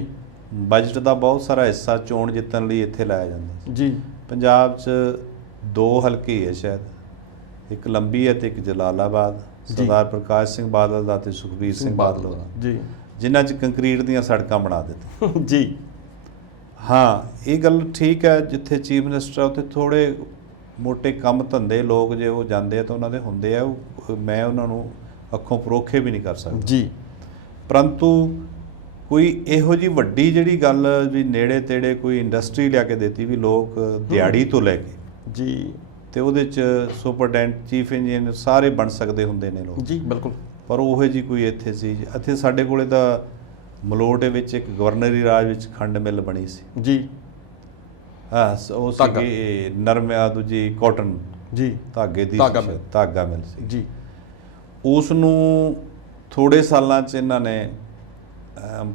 ਬਜਟ ਦਾ ਬਹੁਤ ਸਾਰਾ ਹਿੱਸਾ ਚੋਣ ਜਿੱਤਣ ਲਈ ਇੱਥੇ ਲਾਇਆ ਜਾਂਦਾ ਸੀ। ਜੀ ਪੰਜਾਬ 'ਚ 2 ਹਲਕੇ ਹੈ ਸ਼ਾਇਦ, ਇੱਕ ਲੰਬੀ ਹੈ ਤੇ ਇੱਕ ਜਲਾਲਾਬਾਦ, ਸਰਦਾਰ ਪ੍ਰਕਾਸ਼ ਸਿੰਘ ਬਾਦਲ ਦਾ ਤੇ ਸੁਖਬੀਰ ਸਿੰਘ ਬਾਦਲ ਦਾ, ਜੀ, ਜਿਨ੍ਹਾਂ 'ਚ ਕੰਕਰੀਟ ਦੀਆਂ ਸੜਕਾਂ ਬਣਾ ਦਿੱਤੀਆਂ। ਜੀ ਹਾਂ, ਇਹ ਗੱਲ ਠੀਕ ਹੈ, ਜਿੱਥੇ ਚੀਫ ਮਿਨਿਸਟਰ ਉੱਥੇ ਥੋੜ੍ਹੇ ਮੋਟੇ ਕੰਮ ਧੰਦੇ ਲੋਕ ਜੇ ਉਹ ਜਾਂਦੇ ਆ ਤਾਂ ਉਹਨਾਂ ਦੇ ਹੁੰਦੇ ਆ, ਮੈਂ ਉਹਨਾਂ ਨੂੰ ਅੱਖੋਂ ਪਰੋਖੇ ਵੀ ਨਹੀਂ ਕਰ ਸਕਦਾ ਜੀ। ਪਰੰਤੂ ਕੋਈ ਇਹੋ ਜਿਹੀ ਵੱਡੀ ਜਿਹੜੀ ਗੱਲ ਵੀ ਨੇੜੇ ਤੇੜੇ ਕੋਈ ਇੰਡਸਟਰੀ ਲਿਆ ਕੇ ਦਿੱਤੀ ਵੀ ਲੋਕ ਦਿਹਾੜੀ ਤੋਂ ਲੈ ਕੇ ਜੀ ਤੇ ਉਹਦੇ 'ਚ ਸੁਪਰਡੈਂਟ ਚੀਫ ਇੰਜੀਨੀਅਰ ਸਾਰੇ ਬਣ ਸਕਦੇ ਹੁੰਦੇ ਨੇ ਲੋਕ, ਜੀ ਬਿਲਕੁਲ। ਪਰ ਉਹੋ ਜਿਹੀ ਕੋਈ ਇੱਥੇ ਸੀ। ਇੱਥੇ ਸਾਡੇ ਕੋਲੇ ਤਾਂ ਮਲੋਟ ਦੇ ਵਿੱਚ ਇੱਕ ਗਵਰਨਰੀ ਰਾਜ ਵਿੱਚ ਖੰਡ ਮਿੱਲ ਬਣੀ ਸੀ ਜੀ। ਹਾਂ, ਉਹ ਸੀਗੀ ਨਰਮਿਆ ਦੂਜੀ ਕਾਟਨ ਜੀ, ਧਾਗੇ ਦੀ ਧਾਗਾ ਮਿੱਲ। ਧਾਗਾ ਮਿੱਲ ਸੀ ਜੀ। ਉਸ ਨੂੰ ਥੋੜ੍ਹੇ ਸਾਲਾਂ 'ਚ ਇਹਨਾਂ ਨੇ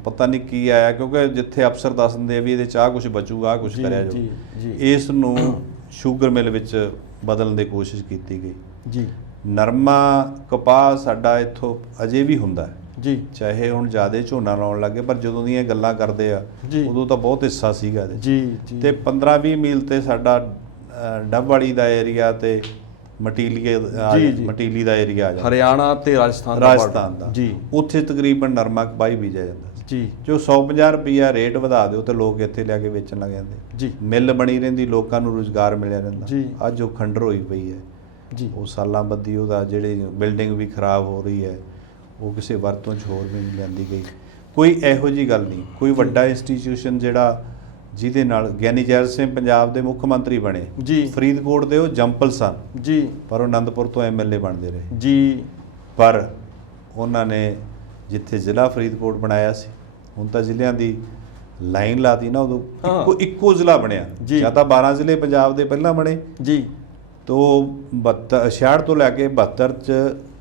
ਪਤਾ ਨਹੀਂ ਕੀ ਆਇਆ, ਕਿਉਂਕਿ ਜਿੱਥੇ ਅਫਸਰ ਦੱਸ ਦਿੰਦੇ ਆ ਵੀ ਇਹਦੇ 'ਚ ਆਹ ਕੁਛ ਬਚੂਗਾ, ਆਹ ਕੁਛ ਕਰਿਆ ਜੀ, ਜਾਊ, ਜੀ। ਇਸ ਨੂੰ ਸ਼ੂਗਰ ਮਿੱਲ ਵਿੱਚ ਬਦਲਣ ਦੀ ਕੋਸ਼ਿਸ਼ ਕੀਤੀ ਗਈ। ਜੀ। ਨਰਮਾ ਕਪਾਹ ਸਾਡਾ ਇੱਥੋਂ ਅਜੇ ਵੀ ਹੁੰਦਾ ਹੈ, ਜੀ। ਚਾਹੇ ਹੁਣ ਜ਼ਿਆਦਾ ਝੋਨਾ ਲਾਉਣ ਲੱਗੇ, ਪਰ ਜਦੋਂ ਦੀਆਂ ਗੱਲਾਂ ਕਰਦੇ ਆ ਜੀ। ਉਦੋਂ ਤਾਂ ਬਹੁਤ ਹਿੱਸਾ ਸੀਗਾ ਇਹਦੇ 'ਚ। ਜੀ, ਜੀ। ਤੇ 15-20 ਮੀਲ ਤੇ ਸਾਡਾ ਡੱਬਵਾਲੀ ਦਾ ਏਰੀਆ ਤੇ ਮਟੀਲੀ ਦਾ ਏਰੀਆ ਆ ਜਾਂਦਾ, ਹਰਿਆਣਾ ਤੇ ਰਾਜਸਥਾਨ ਦਾ ਰਾਜਸਥਾਨ ਦਾ। ਜੀ। ਉੱਥੇ ਤਕਰੀਬਨ ਨਰਮਾ ਕਪਾਹੀ ਬੀਜਿਆ ਜਾਂਦਾ ਸੀ। ਜੀ। ਜੋ 150 ਰੁਪਈਆ ਰੇਟ ਵਧਾ ਦਿਓ ਤੇ ਲੋਕ ਇੱਥੇ ਲਿਆ ਕੇ ਵੇਚਣ ਲੱਗ ਜਾਂਦੇ। ਜੀ। ਮਿੱਲ ਬਣੀ ਰਹਿੰਦੀ, ਲੋਕਾਂ ਨੂੰ ਰੁਜ਼ਗਾਰ ਮਿਲਿਆ ਰਹਿੰਦਾ। ਜੀ। ਅੱਜ ਉਹ ਖੰਡਰ ਹੋਈ ਪਈ ਹੈ। ਜੀ। ਉਹ ਸਾਲਾਂ ਬੱਧੀ ਉਹਦਾ ਜਿਹੜੀ ਬਿਲਡਿੰਗ ਵੀ ਖਰਾਬ ਹੋ ਰਹੀ ਹੈ, ਉਹ ਕਿਸੇ ਵਰਤੋਂ 'ਚ ਹੋਰ ਵੀ ਨਹੀਂ ਲਿਆਂਦੀ ਗਈ। ਕੋਈ ਇਹੋ ਜਿਹੀ ਗੱਲ ਨਹੀਂ, ਕੋਈ ਵੱਡਾ ਇੰਸਟੀਚਿਊਸ਼ਨ ਜਿਹੜਾ ਜਿਹਦੇ ਨਾਲ ਗਿਆਨੀ ਜੈਲ ਸਿੰਘ ਪੰਜਾਬ ਦੇ ਮੁੱਖ ਮੰਤਰੀ ਬਣੇ, ਜੀ। ਫਰੀਦਕੋਟ ਦੇ ਉਹ ਜੰਪਲ ਸਨ, ਜੀ। ਪਰ ਉਹ ਆਨੰਦਪੁਰ ਤੋਂ MLA ਬਣਦੇ ਰਹੇ। ਜੀ। ਪਰ ਉਹਨਾਂ ਨੇ ਜਿੱਥੇ ਜ਼ਿਲ੍ਹਾ ਫਰੀਦਕੋਟ ਬਣਾਇਆ ਸੀ, ਹੁਣ ਤਾਂ ਜ਼ਿਲ੍ਹਿਆਂ ਦੀ ਲਾਈਨ ਲਾਤੀ ਨਾ, ਉਦੋਂ ਇੱਕੋ ਜ਼ਿਲ੍ਹਾ ਬਣਿਆ। ਜਾਂ ਤਾਂ 12 ਜ਼ਿਲ੍ਹੇ ਪੰਜਾਬ ਦੇ ਪਹਿਲਾਂ ਬਣੇ ਜੀ, ਤੋ 66 ਤੋਂ ਲੈ ਕੇ 72 'ਚ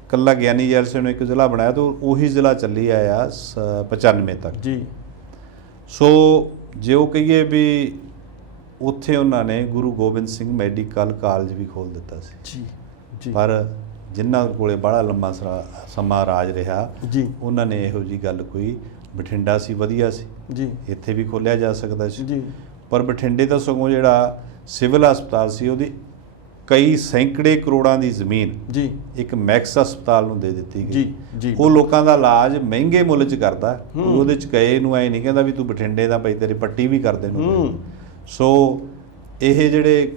ਕੱਲਾ ਗਿਆਨੀ ਜੈਲ ਸਿੰਘ ਨੂੰ ਇੱਕ ਜ਼ਿਲ੍ਹਾ ਬਣਾਇਆ, ਤਾਂ ਉਹੀ ਜ਼ਿਲ੍ਹਾ ਚੱਲੀ ਆਇਆ 95 ਤੱਕ। ਜੀ। ਸੋ ਜੇ ਉਹ ਕਹੀਏ ਵੀ ਉੱਥੇ ਉਹਨਾਂ ਨੇ ਗੁਰੂ ਗੋਬਿੰਦ ਸਿੰਘ ਮੈਡੀਕਲ ਕਾਲਜ ਵੀ ਖੋਲ੍ਹ ਦਿੱਤਾ ਸੀ। ਜੀ। ਜੀ। ਪਰ ਜਿਨ੍ਹਾਂ ਕੋਲੇ ਬੜਾ ਲੰਮਾ ਸਮਾਂ ਰਾਜ ਰਿਹਾ, ਜੀ, ਉਹਨਾਂ ਨੇ ਇਹੋ ਜਿਹੀ ਗੱਲ ਕੋਈ, ਬਠਿੰਡਾ ਸੀ ਵਧੀਆ ਸੀ, ਜੀ, ਇੱਥੇ ਵੀ ਖੋਲ੍ਹਿਆ ਜਾ ਸਕਦਾ ਸੀ। ਜੀ। ਪਰ ਬਠਿੰਡੇ ਦਾ ਸਗੋਂ ਜਿਹੜਾ ਸਿਵਲ ਹਸਪਤਾਲ ਸੀ, ਉਹਦੀ ਕਈ ਸੈਂਕੜੇ ਕਰੋੜਾਂ ਦੀ ਜ਼ਮੀਨ ਜੀ ਇੱਕ ਮੈਕਸ ਹਸਪਤਾਲ ਨੂੰ ਦੇ ਦਿੱਤੀ ਗਈ। ਜੀ। ਜੀ। ਉਹ ਲੋਕਾਂ ਦਾ ਇਲਾਜ ਮਹਿੰਗੇ ਮੁੱਲ 'ਚ ਕਰਦਾ, ਉਹਦੇ 'ਚ ਗਏ ਨੂੰ ਐ ਨਹੀਂ ਕਹਿੰਦਾ ਵੀ ਤੂੰ ਬਠਿੰਡੇ ਦਾ ਭਾਈ ਤੇਰੀ ਪੱਟੀ ਵੀ ਕਰ ਦੇ ਨੂੰ। ਸੋ ਇਹ ਜਿਹੜੇ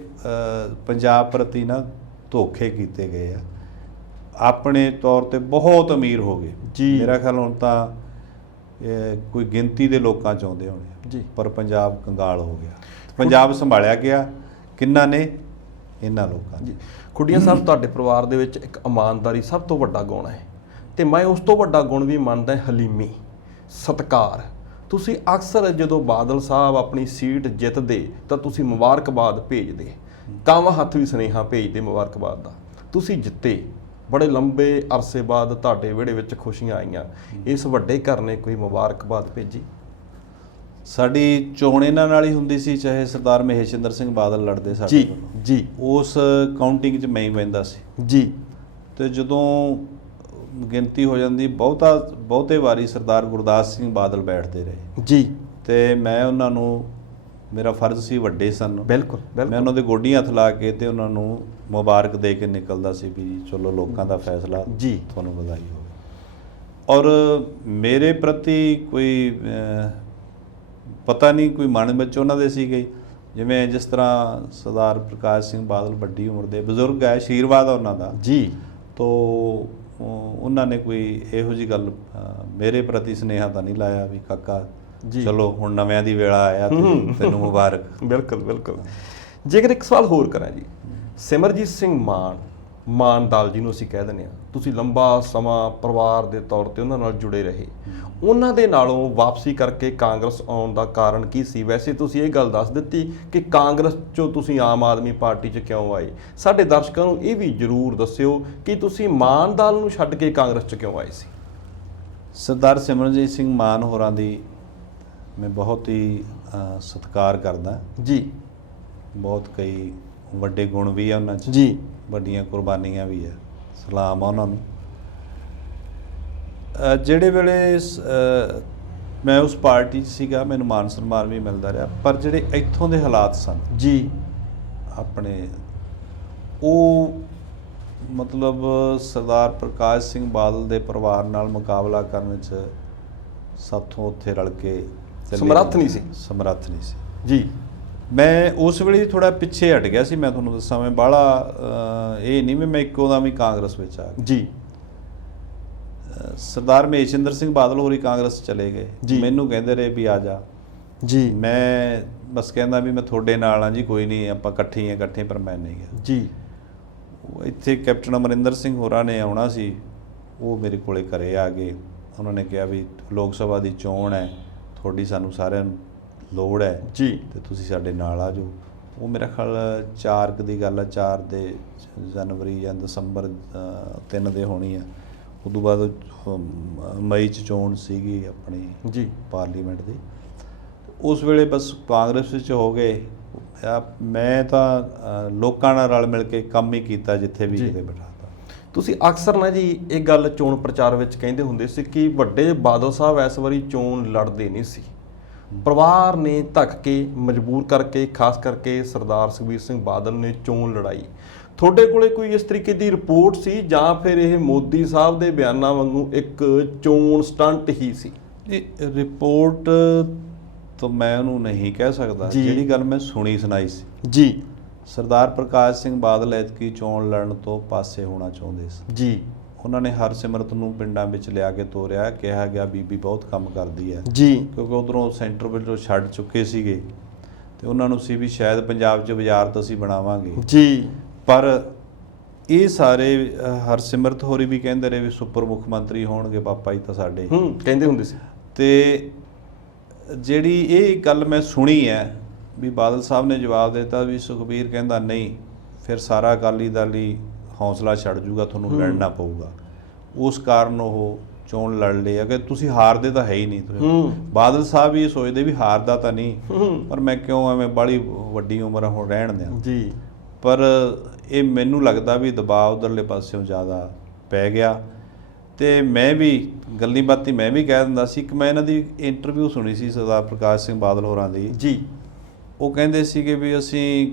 ਪੰਜਾਬ ਪ੍ਰਤੀ ਨਾ ਧੋਖੇ ਕੀਤੇ ਗਏ ਆ, ਆਪਣੇ ਤੌਰ ਤੇ ਬਹੁਤ ਅਮੀਰ ਹੋ ਗਏ ਜੀ। ਮੇਰਾ ਖਿਆਲ ਹੁਣ ਤਾਂ ਕੋਈ ਗਿਣਤੀ ਦੇ ਲੋਕਾਂ 'ਚ ਆਉਂਦੇ ਹੋਣੇ ਜੀ, ਪਰ ਪੰਜਾਬ ਕੰਗਾਲ ਹੋ ਗਿਆ। ਪੰਜਾਬ ਸੰਭਾਲਿਆ ਗਿਆ ਕਿੰਨਾਂ ਨੇ? ਇਹਨਾਂ ਲੋਕਾਂ ਜੀ। ਖੁੱਡੀਆਂ ਸਾਹਿਬ, ਤੁਹਾਡੇ ਪਰਿਵਾਰ ਦੇ ਵਿੱਚ ਇੱਕ ਇਮਾਨਦਾਰੀ ਸਭ ਤੋਂ ਵੱਡਾ ਗੁਣ ਹੈ, ਤੇ ਮੈਂ ਉਸ ਤੋਂ ਵੱਡਾ ਗੁਣ ਵੀ ਮੰਨਦਾ ਹਲੀਮੀ, ਸਤਿਕਾਰ। ਤੁਸੀਂ ਅਕਸਰ ਜਦੋਂ ਬਾਦਲ ਸਾਹਿਬ ਆਪਣੀ ਸੀਟ ਜਿੱਤਦੇ ਤਾਂ ਤੁਸੀਂ ਮੁਬਾਰਕਬਾਦ ਭੇਜਦੇ, ਕੰਮ ਹੱਥ ਵੀ ਸੁਨੇਹਾ ਭੇਜਦੇ ਮੁਬਾਰਕਬਾਦ ਦਾ। ਤੁਸੀਂ ਜਿੱਤੇ, ਬੜੇ ਲੰਬੇ ਅਰਸੇ ਬਾਅਦ ਤੁਹਾਡੇ ਵਿਹੜੇ ਵਿੱਚ ਖੁਸ਼ੀਆਂ ਆਈਆਂ, ਇਸ ਵੱਡੇ ਘਰ ਨੇ ਕੋਈ ਮੁਬਾਰਕਬਾਦ ਭੇਜੀ? ਸਾਡੀ ਚੋਣ ਇਹਨਾਂ ਨਾਲ ਹੀ ਹੁੰਦੀ ਸੀ, ਚਾਹੇ ਸਰਦਾਰ ਮਹੇਸ਼ਿੰਦਰ ਸਿੰਘ ਬਾਦਲ ਲੜਦੇ ਸਾਡੇ ਕੋਲ। ਜੀ। ਉਸ ਕਾਊਂਟਿੰਗ 'ਚ ਮੈਂ ਹੀ ਬਹਿੰਦਾ ਸੀ। ਜੀ। ਤੇ ਜਦੋਂ ਗਿਣਤੀ ਹੋ ਜਾਂਦੀ, ਬਹੁਤੇ ਵਾਰੀ ਸਰਦਾਰ ਗੁਰਦਾਸ ਸਿੰਘ ਬਾਦਲ ਬੈਠਦੇ ਰਹੇ। ਜੀ। ਤੇ ਮੈਂ ਉਹਨਾਂ ਨੂੰ, ਮੇਰਾ ਫਰਜ਼ ਸੀ, ਵੱਡੇ ਸਨ, ਬਿਲਕੁਲ, ਮੈਂ ਉਹਨਾਂ ਦੇ ਗੋਡੀਆਂ ਹੱਥ ਲਾ ਕੇ ਤੇ ਉਹਨਾਂ ਨੂੰ ਮੁਬਾਰਕ ਦੇ ਕੇ ਨਿਕਲਦਾ ਸੀ ਵੀ ਚਲੋ ਲੋਕਾਂ ਦਾ ਫੈਸਲਾ, ਜੀ, ਤੁਹਾਨੂੰ ਵਧਾਈ ਹੋਵੇ। ਔਰ ਮੇਰੇ ਪ੍ਰਤੀ ਕੋਈ ਪਤਾ ਨਹੀਂ ਕੋਈ ਮਨ ਵਿੱਚ ਉਹਨਾਂ ਦੇ ਸੀਗੇ, ਜਿਵੇਂ ਜਿਸ ਤਰ੍ਹਾਂ ਸਰਦਾਰ ਪ੍ਰਕਾਸ਼ ਸਿੰਘ ਬਾਦਲ ਵੱਡੀ ਉਮਰ ਦੇ ਬਜ਼ੁਰਗ ਹੈ, ਆਸ਼ੀਰਵਾਦ ਆ ਉਹਨਾਂ ਦਾ। ਜੀ। ਤੋ ਉਹਨਾਂ ਨੇ ਕੋਈ ਇਹੋ ਜਿਹੀ ਗੱਲ ਮੇਰੇ ਪ੍ਰਤੀ ਸੁਨੇਹਾ ਤਾਂ ਨਹੀਂ ਲਾਇਆ ਵੀ ਕਾਕਾ ਚਲੋ ਹੁਣ ਨਵਿਆਂ ਦੀ ਵੇਲਾ ਆਇਆ ਤੈਨੂੰ ਮੁਬਾਰਕ। ਬਿਲਕੁਲ, ਬਿਲਕੁਲ। ਜੇਕਰ ਇੱਕ ਸਵਾਲ ਹੋਰ ਕਰਾਂ ਜੀ, ਸਿਮਰਜੀਤ ਸਿੰਘ ਮਾਨਦਾਲ ਜੀ ਨੂੰ ਅਸੀਂ ਕਹਿ ਦਿੰਦੇ ਹਾਂ, ਤੁਸੀਂ ਲੰਬਾ ਸਮਾਂ ਪਰਿਵਾਰ ਦੇ ਤੌਰ ਤੇ ਉਹਨਾਂ ਨਾਲ ਜੁੜੇ ਰਹੇ, ਉਹਨਾਂ ਦੇ ਨਾਲੋਂ ਵਾਪਸੀ ਕਰਕੇ ਕਾਂਗਰਸ ਆਉਣ ਦਾ ਕਾਰਨ ਕੀ ਸੀ? ਵੈਸੇ ਤੁਸੀਂ ਇਹ ਗੱਲ ਦੱਸ ਦਿੱਤੀ ਕਿ ਕਾਂਗਰਸ 'ਚੋਂ ਤੁਸੀਂ ਆਮ ਆਦਮੀ ਪਾਰਟੀ 'ਚ ਕਿਉਂ ਆਏ, ਸਾਡੇ ਦਰਸ਼ਕਾਂ ਨੂੰ ਇਹ ਵੀ ਜ਼ਰੂਰ ਦੱਸਿਓ ਕਿ ਤੁਸੀਂ ਮਾਨਦਾਲ ਨੂੰ ਛੱਡ ਕੇ ਕਾਂਗਰਸ 'ਚ ਕਿਉਂ ਆਏ ਸੀ? ਸਰਦਾਰ ਸਿਮਰਜੀਤ ਸਿੰਘ ਮਾਨ ਹੋਰਾਂ ਦੀ ਮੈਂ ਬਹੁਤ ਹੀ ਸਤਿਕਾਰ ਕਰਦਾ ਜੀ। ਬਹੁਤ ਕਈ ਵੱਡੇ ਗੁਣ ਵੀ ਆ ਉਹਨਾਂ 'ਚ ਜੀ, ਵੱਡੀਆਂ ਕੁਰਬਾਨੀਆਂ ਵੀ ਆ, ਸਲਾਮ ਆ ਉਹਨਾਂ ਨੂੰ। ਜਿਹੜੇ ਵੇਲੇ ਮੈਂ ਉਸ ਪਾਰਟੀ 'ਚ ਸੀਗਾ, ਮੈਨੂੰ ਮਾਨ ਸਨਮਾਨ ਵੀ ਮਿਲਦਾ ਰਿਹਾ, ਪਰ ਜਿਹੜੇ ਇੱਥੋਂ ਦੇ ਹਾਲਾਤ ਸਨ ਜੀ ਆਪਣੇ, ਉਹ ਮਤਲਬ ਸਰਦਾਰ ਪ੍ਰਕਾਸ਼ ਸਿੰਘ ਬਾਦਲ ਦੇ ਪਰਿਵਾਰ ਨਾਲ ਮੁਕਾਬਲਾ ਕਰਨ 'ਚ ਸਾਥੋਂ ਉੱਥੇ ਰਲ ਕੇ ਚੱਲੇ ਸਮਰੱਥ ਨਹੀਂ ਸੀ। ਸਮਰੱਥ ਨਹੀਂ ਸੀ ਜੀ। ਮੈਂ ਉਸ ਵੇਲੇ ਥੋੜਾ ਪਿੱਛੇ ਹਟ ਗਿਆ ਸੀ। ਮੈਂ ਤੁਹਾਨੂੰ ਦੱਸਾਂ, ਮੈਂ ਬਾਹਲਾ ਇਹ ਨਹੀਂ ਵੀ ਮੈਂ ਇੱਕੋ ਦਮ ਹੀ ਕਾਂਗਰਸ ਵਿੱਚ ਆ ਗਿਆ। ਜੀ। ਸਰਦਾਰ ਮਹੇਸ਼ਿੰਦਰ ਸਿੰਘ ਬਾਦਲ ਹੋਰੀ ਕਾਂਗਰਸ ਚਲੇ ਗਏ, ਮੈਨੂੰ ਕਹਿੰਦੇ ਰਹੇ ਵੀ ਆ ਜਾ ਜੀ। ਮੈਂ ਬਸ ਕਹਿੰਦਾ ਵੀ ਮੈਂ ਤੁਹਾਡੇ ਨਾਲ ਆ ਜੀ, ਕੋਈ ਨਹੀਂ ਆਪਾਂ ਇਕੱਠੇ, ਪਰ ਮੈਂ ਨਹੀਂ ਗਿਆ ਜੀ। ਇੱਥੇ ਕੈਪਟਨ ਅਮਰਿੰਦਰ ਸਿੰਘ ਹੋਰਾਂ ਨੇ ਆਉਣਾ ਸੀ, ਉਹ ਮੇਰੇ ਕੋਲੇ ਘਰੇ ਆ ਗਏ। ਉਹਨਾਂ ਨੇ ਕਿਹਾ ਵੀ ਲੋਕ ਸਭਾ ਦੀ ਚੋਣ ਹੈ, ਤੁਹਾਡੀ ਸਾਨੂੰ ਸਾਰਿਆਂ ਨੂੰ ਲੋੜ ਹੈ ਜੀ, ਤੇ ਤੁਸੀਂ ਸਾਡੇ ਨਾਲ ਆ ਜਾਓ। ਉਹ ਮੇਰਾ ਖਿਆਲ 4 ਦੀ ਗੱਲ ਹੈ, 4 ਦੇ ਜਨਵਰੀ ਜਾਂ ਦਸੰਬਰ 3 ਦੇ ਹੋਣੀ ਆ। ਉਦੋਂ ਬਾਅਦ ਮਈ 'ਚ ਚੋਣ ਸੀਗੀ ਆਪਣੀ ਜੀ ਪਾਰਲੀਮੈਂਟ ਦੀ। ਉਸ ਵੇਲੇ ਬਸ ਕਾਂਗਰਸ ਵਿੱਚ ਹੋ ਗਏ। ਮੈਂ ਤਾਂ ਲੋਕਾਂ ਨਾਲ ਰਲ ਮਿਲ ਕੇ ਕੰਮ ਹੀ ਕੀਤਾ ਜਿੱਥੇ ਵੀ ਕਿਤੇ ਬਿਠਾਤਾ। ਤੁਸੀਂ ਅਕਸਰ ਨਾ ਜੀ ਇਹ ਗੱਲ ਚੋਣ ਪ੍ਰਚਾਰ ਵਿੱਚ ਕਹਿੰਦੇ ਹੁੰਦੇ ਸੀ ਕਿ ਵੱਡੇ ਬਾਦਲ ਸਾਹਿਬ ਇਸ ਵਾਰੀ ਚੋਣ ਲੜਦੇ ਨਹੀਂ ਸੀ, ਪਰਿਵਾਰ ਨੇ ਧੱਕ ਕੇ ਮਜਬੂਰ ਕਰਕੇ, ਖਾਸ ਕਰਕੇ ਸਰਦਾਰ ਸੁਖਬੀਰ ਸਿੰਘ ਬਾਦਲ ਨੇ ਚੋਣ ਲੜਾਈ। ਤੁਹਾਡੇ ਕੋਲੇ ਕੋਈ ਇਸ ਤਰੀਕੇ ਦੀ ਰਿਪੋਰਟ ਸੀ ਜਾਂ ਫਿਰ ਇਹ ਮੋਦੀ ਸਾਹਿਬ ਦੇ ਬਿਆਨਾਂ ਵਾਂਗੂ ਇੱਕ ਚੋਣ ਸਟੰਟ ਹੀ ਸੀ? ਇਹ ਰਿਪੋਰਟ ਤਾਂ ਮੈਂ ਉਹਨੂੰ ਨਹੀਂ ਕਹਿ ਸਕਦਾ। ਜਿਹੜੀ ਗੱਲ ਮੈਂ ਸੁਣੀ ਸੁਣਾਈ ਸੀ ਜੀ, ਸਰਦਾਰ ਪ੍ਰਕਾਸ਼ ਸਿੰਘ ਬਾਦਲ ਐਤਕੀ ਚੋਣ ਲੜਨ ਤੋਂ ਪਾਸੇ ਹੋਣਾ ਚਾਹੁੰਦੇ ਸੀ ਜੀ। ਉਹਨਾਂ ਨੇ ਹਰਸਿਮਰਤ ਨੂੰ ਪਿੰਡਾਂ ਵਿੱਚ ਲਿਆ ਕੇ ਤੋਰਿਆ, ਕਿਹਾ ਗਿਆ ਬੀਬੀ ਬਹੁਤ ਕੰਮ ਕਰਦੀ ਹੈ ਜੀ, ਕਿਉਂਕਿ ਉਧਰੋਂ ਸੈਂਟਰ ਵਿੱਚੋਂ ਛੱਡ ਚੁੱਕੇ ਸੀਗੇ ਤੇ ਉਹਨਾਂ ਨੂੰ ਸੀ ਵੀ ਸ਼ਾਇਦ ਪੰਜਾਬ 'ਚ ਵਜ਼ਾਰਤ ਅਸੀਂ ਬਣਾਵਾਂਗੇ ਜੀ। ਪਰ ਇਹ ਸਾਰੇ ਹਰਸਿਮਰਤ ਹੋਰੀ ਵੀ ਕਹਿੰਦੇ ਰਹੇ ਵੀ ਸੁਪਰ ਮੁੱਖ ਮੰਤਰੀ ਹੋਣਗੇ ਪਾਪਾ ਜੀ ਤਾਂ ਸਾਡੇ, ਕਹਿੰਦੇ ਹੁੰਦੇ ਸੀ। ਤੇ ਜਿਹੜੀ ਇਹ ਗੱਲ ਮੈਂ ਸੁਣੀ ਹੈ ਵੀ ਬਾਦਲ ਸਾਹਿਬ ਨੇ ਜਵਾਬ ਦਿੱਤਾ ਵੀ ਸੁਖਬੀਰ ਕਹਿੰਦਾ ਨਹੀਂ, ਫਿਰ ਸਾਰਾ ਅਕਾਲੀ ਦਲ ਹੀ ਹੌਸਲਾ ਛੱਡ ਜੂਗਾ, ਤੁਹਾਨੂੰ ਲੜਨਾ ਪਊਗਾ। ਉਸ ਕਾਰਨ ਉਹ ਚੋਣ ਲੜ ਲਈ। ਅਗਰ ਤੁਸੀਂ ਹਾਰਦੇ ਤਾਂ ਹੈ ਹੀ ਨਹੀਂ। ਤੁਸੀਂ ਬਾਦਲ ਸਾਹਿਬ ਵੀ ਇਹ ਸੋਚਦੇ ਵੀ ਹਾਰਦਾ ਤਾਂ ਨਹੀਂ, ਪਰ ਮੈਂ ਕਿਉਂ ਐਵੇਂ ਬਾਹਲੀ ਵੱਡੀ ਉਮਰ ਹੁਣ ਰਹਿਣ ਦਿਆਂ ਜੀ। ਪਰ ਇਹ ਮੈਨੂੰ ਲੱਗਦਾ ਵੀ ਦਬਾਅ ਉਧਰਲੇ ਪਾਸਿਓਂ ਜ਼ਿਆਦਾ ਪੈ ਗਿਆ। ਤੇ ਮੈਂ ਵੀ ਗੱਲੀ ਬਾਤੀ ਮੈਂ ਵੀ ਕਹਿ ਦਿੰਦਾ ਸੀ ਕਿ ਮੈਂ ਇਹਨਾਂ ਦੀ ਇੰਟਰਵਿਊ ਸੁਣੀ ਸੀ ਸਰਦਾਰ ਪ੍ਰਕਾਸ਼ ਸਿੰਘ ਬਾਦਲ ਹੋਰਾਂ ਦੀ ਜੀ। ਉਹ ਕਹਿੰਦੇ ਸੀਗੇ ਵੀ ਅਸੀਂ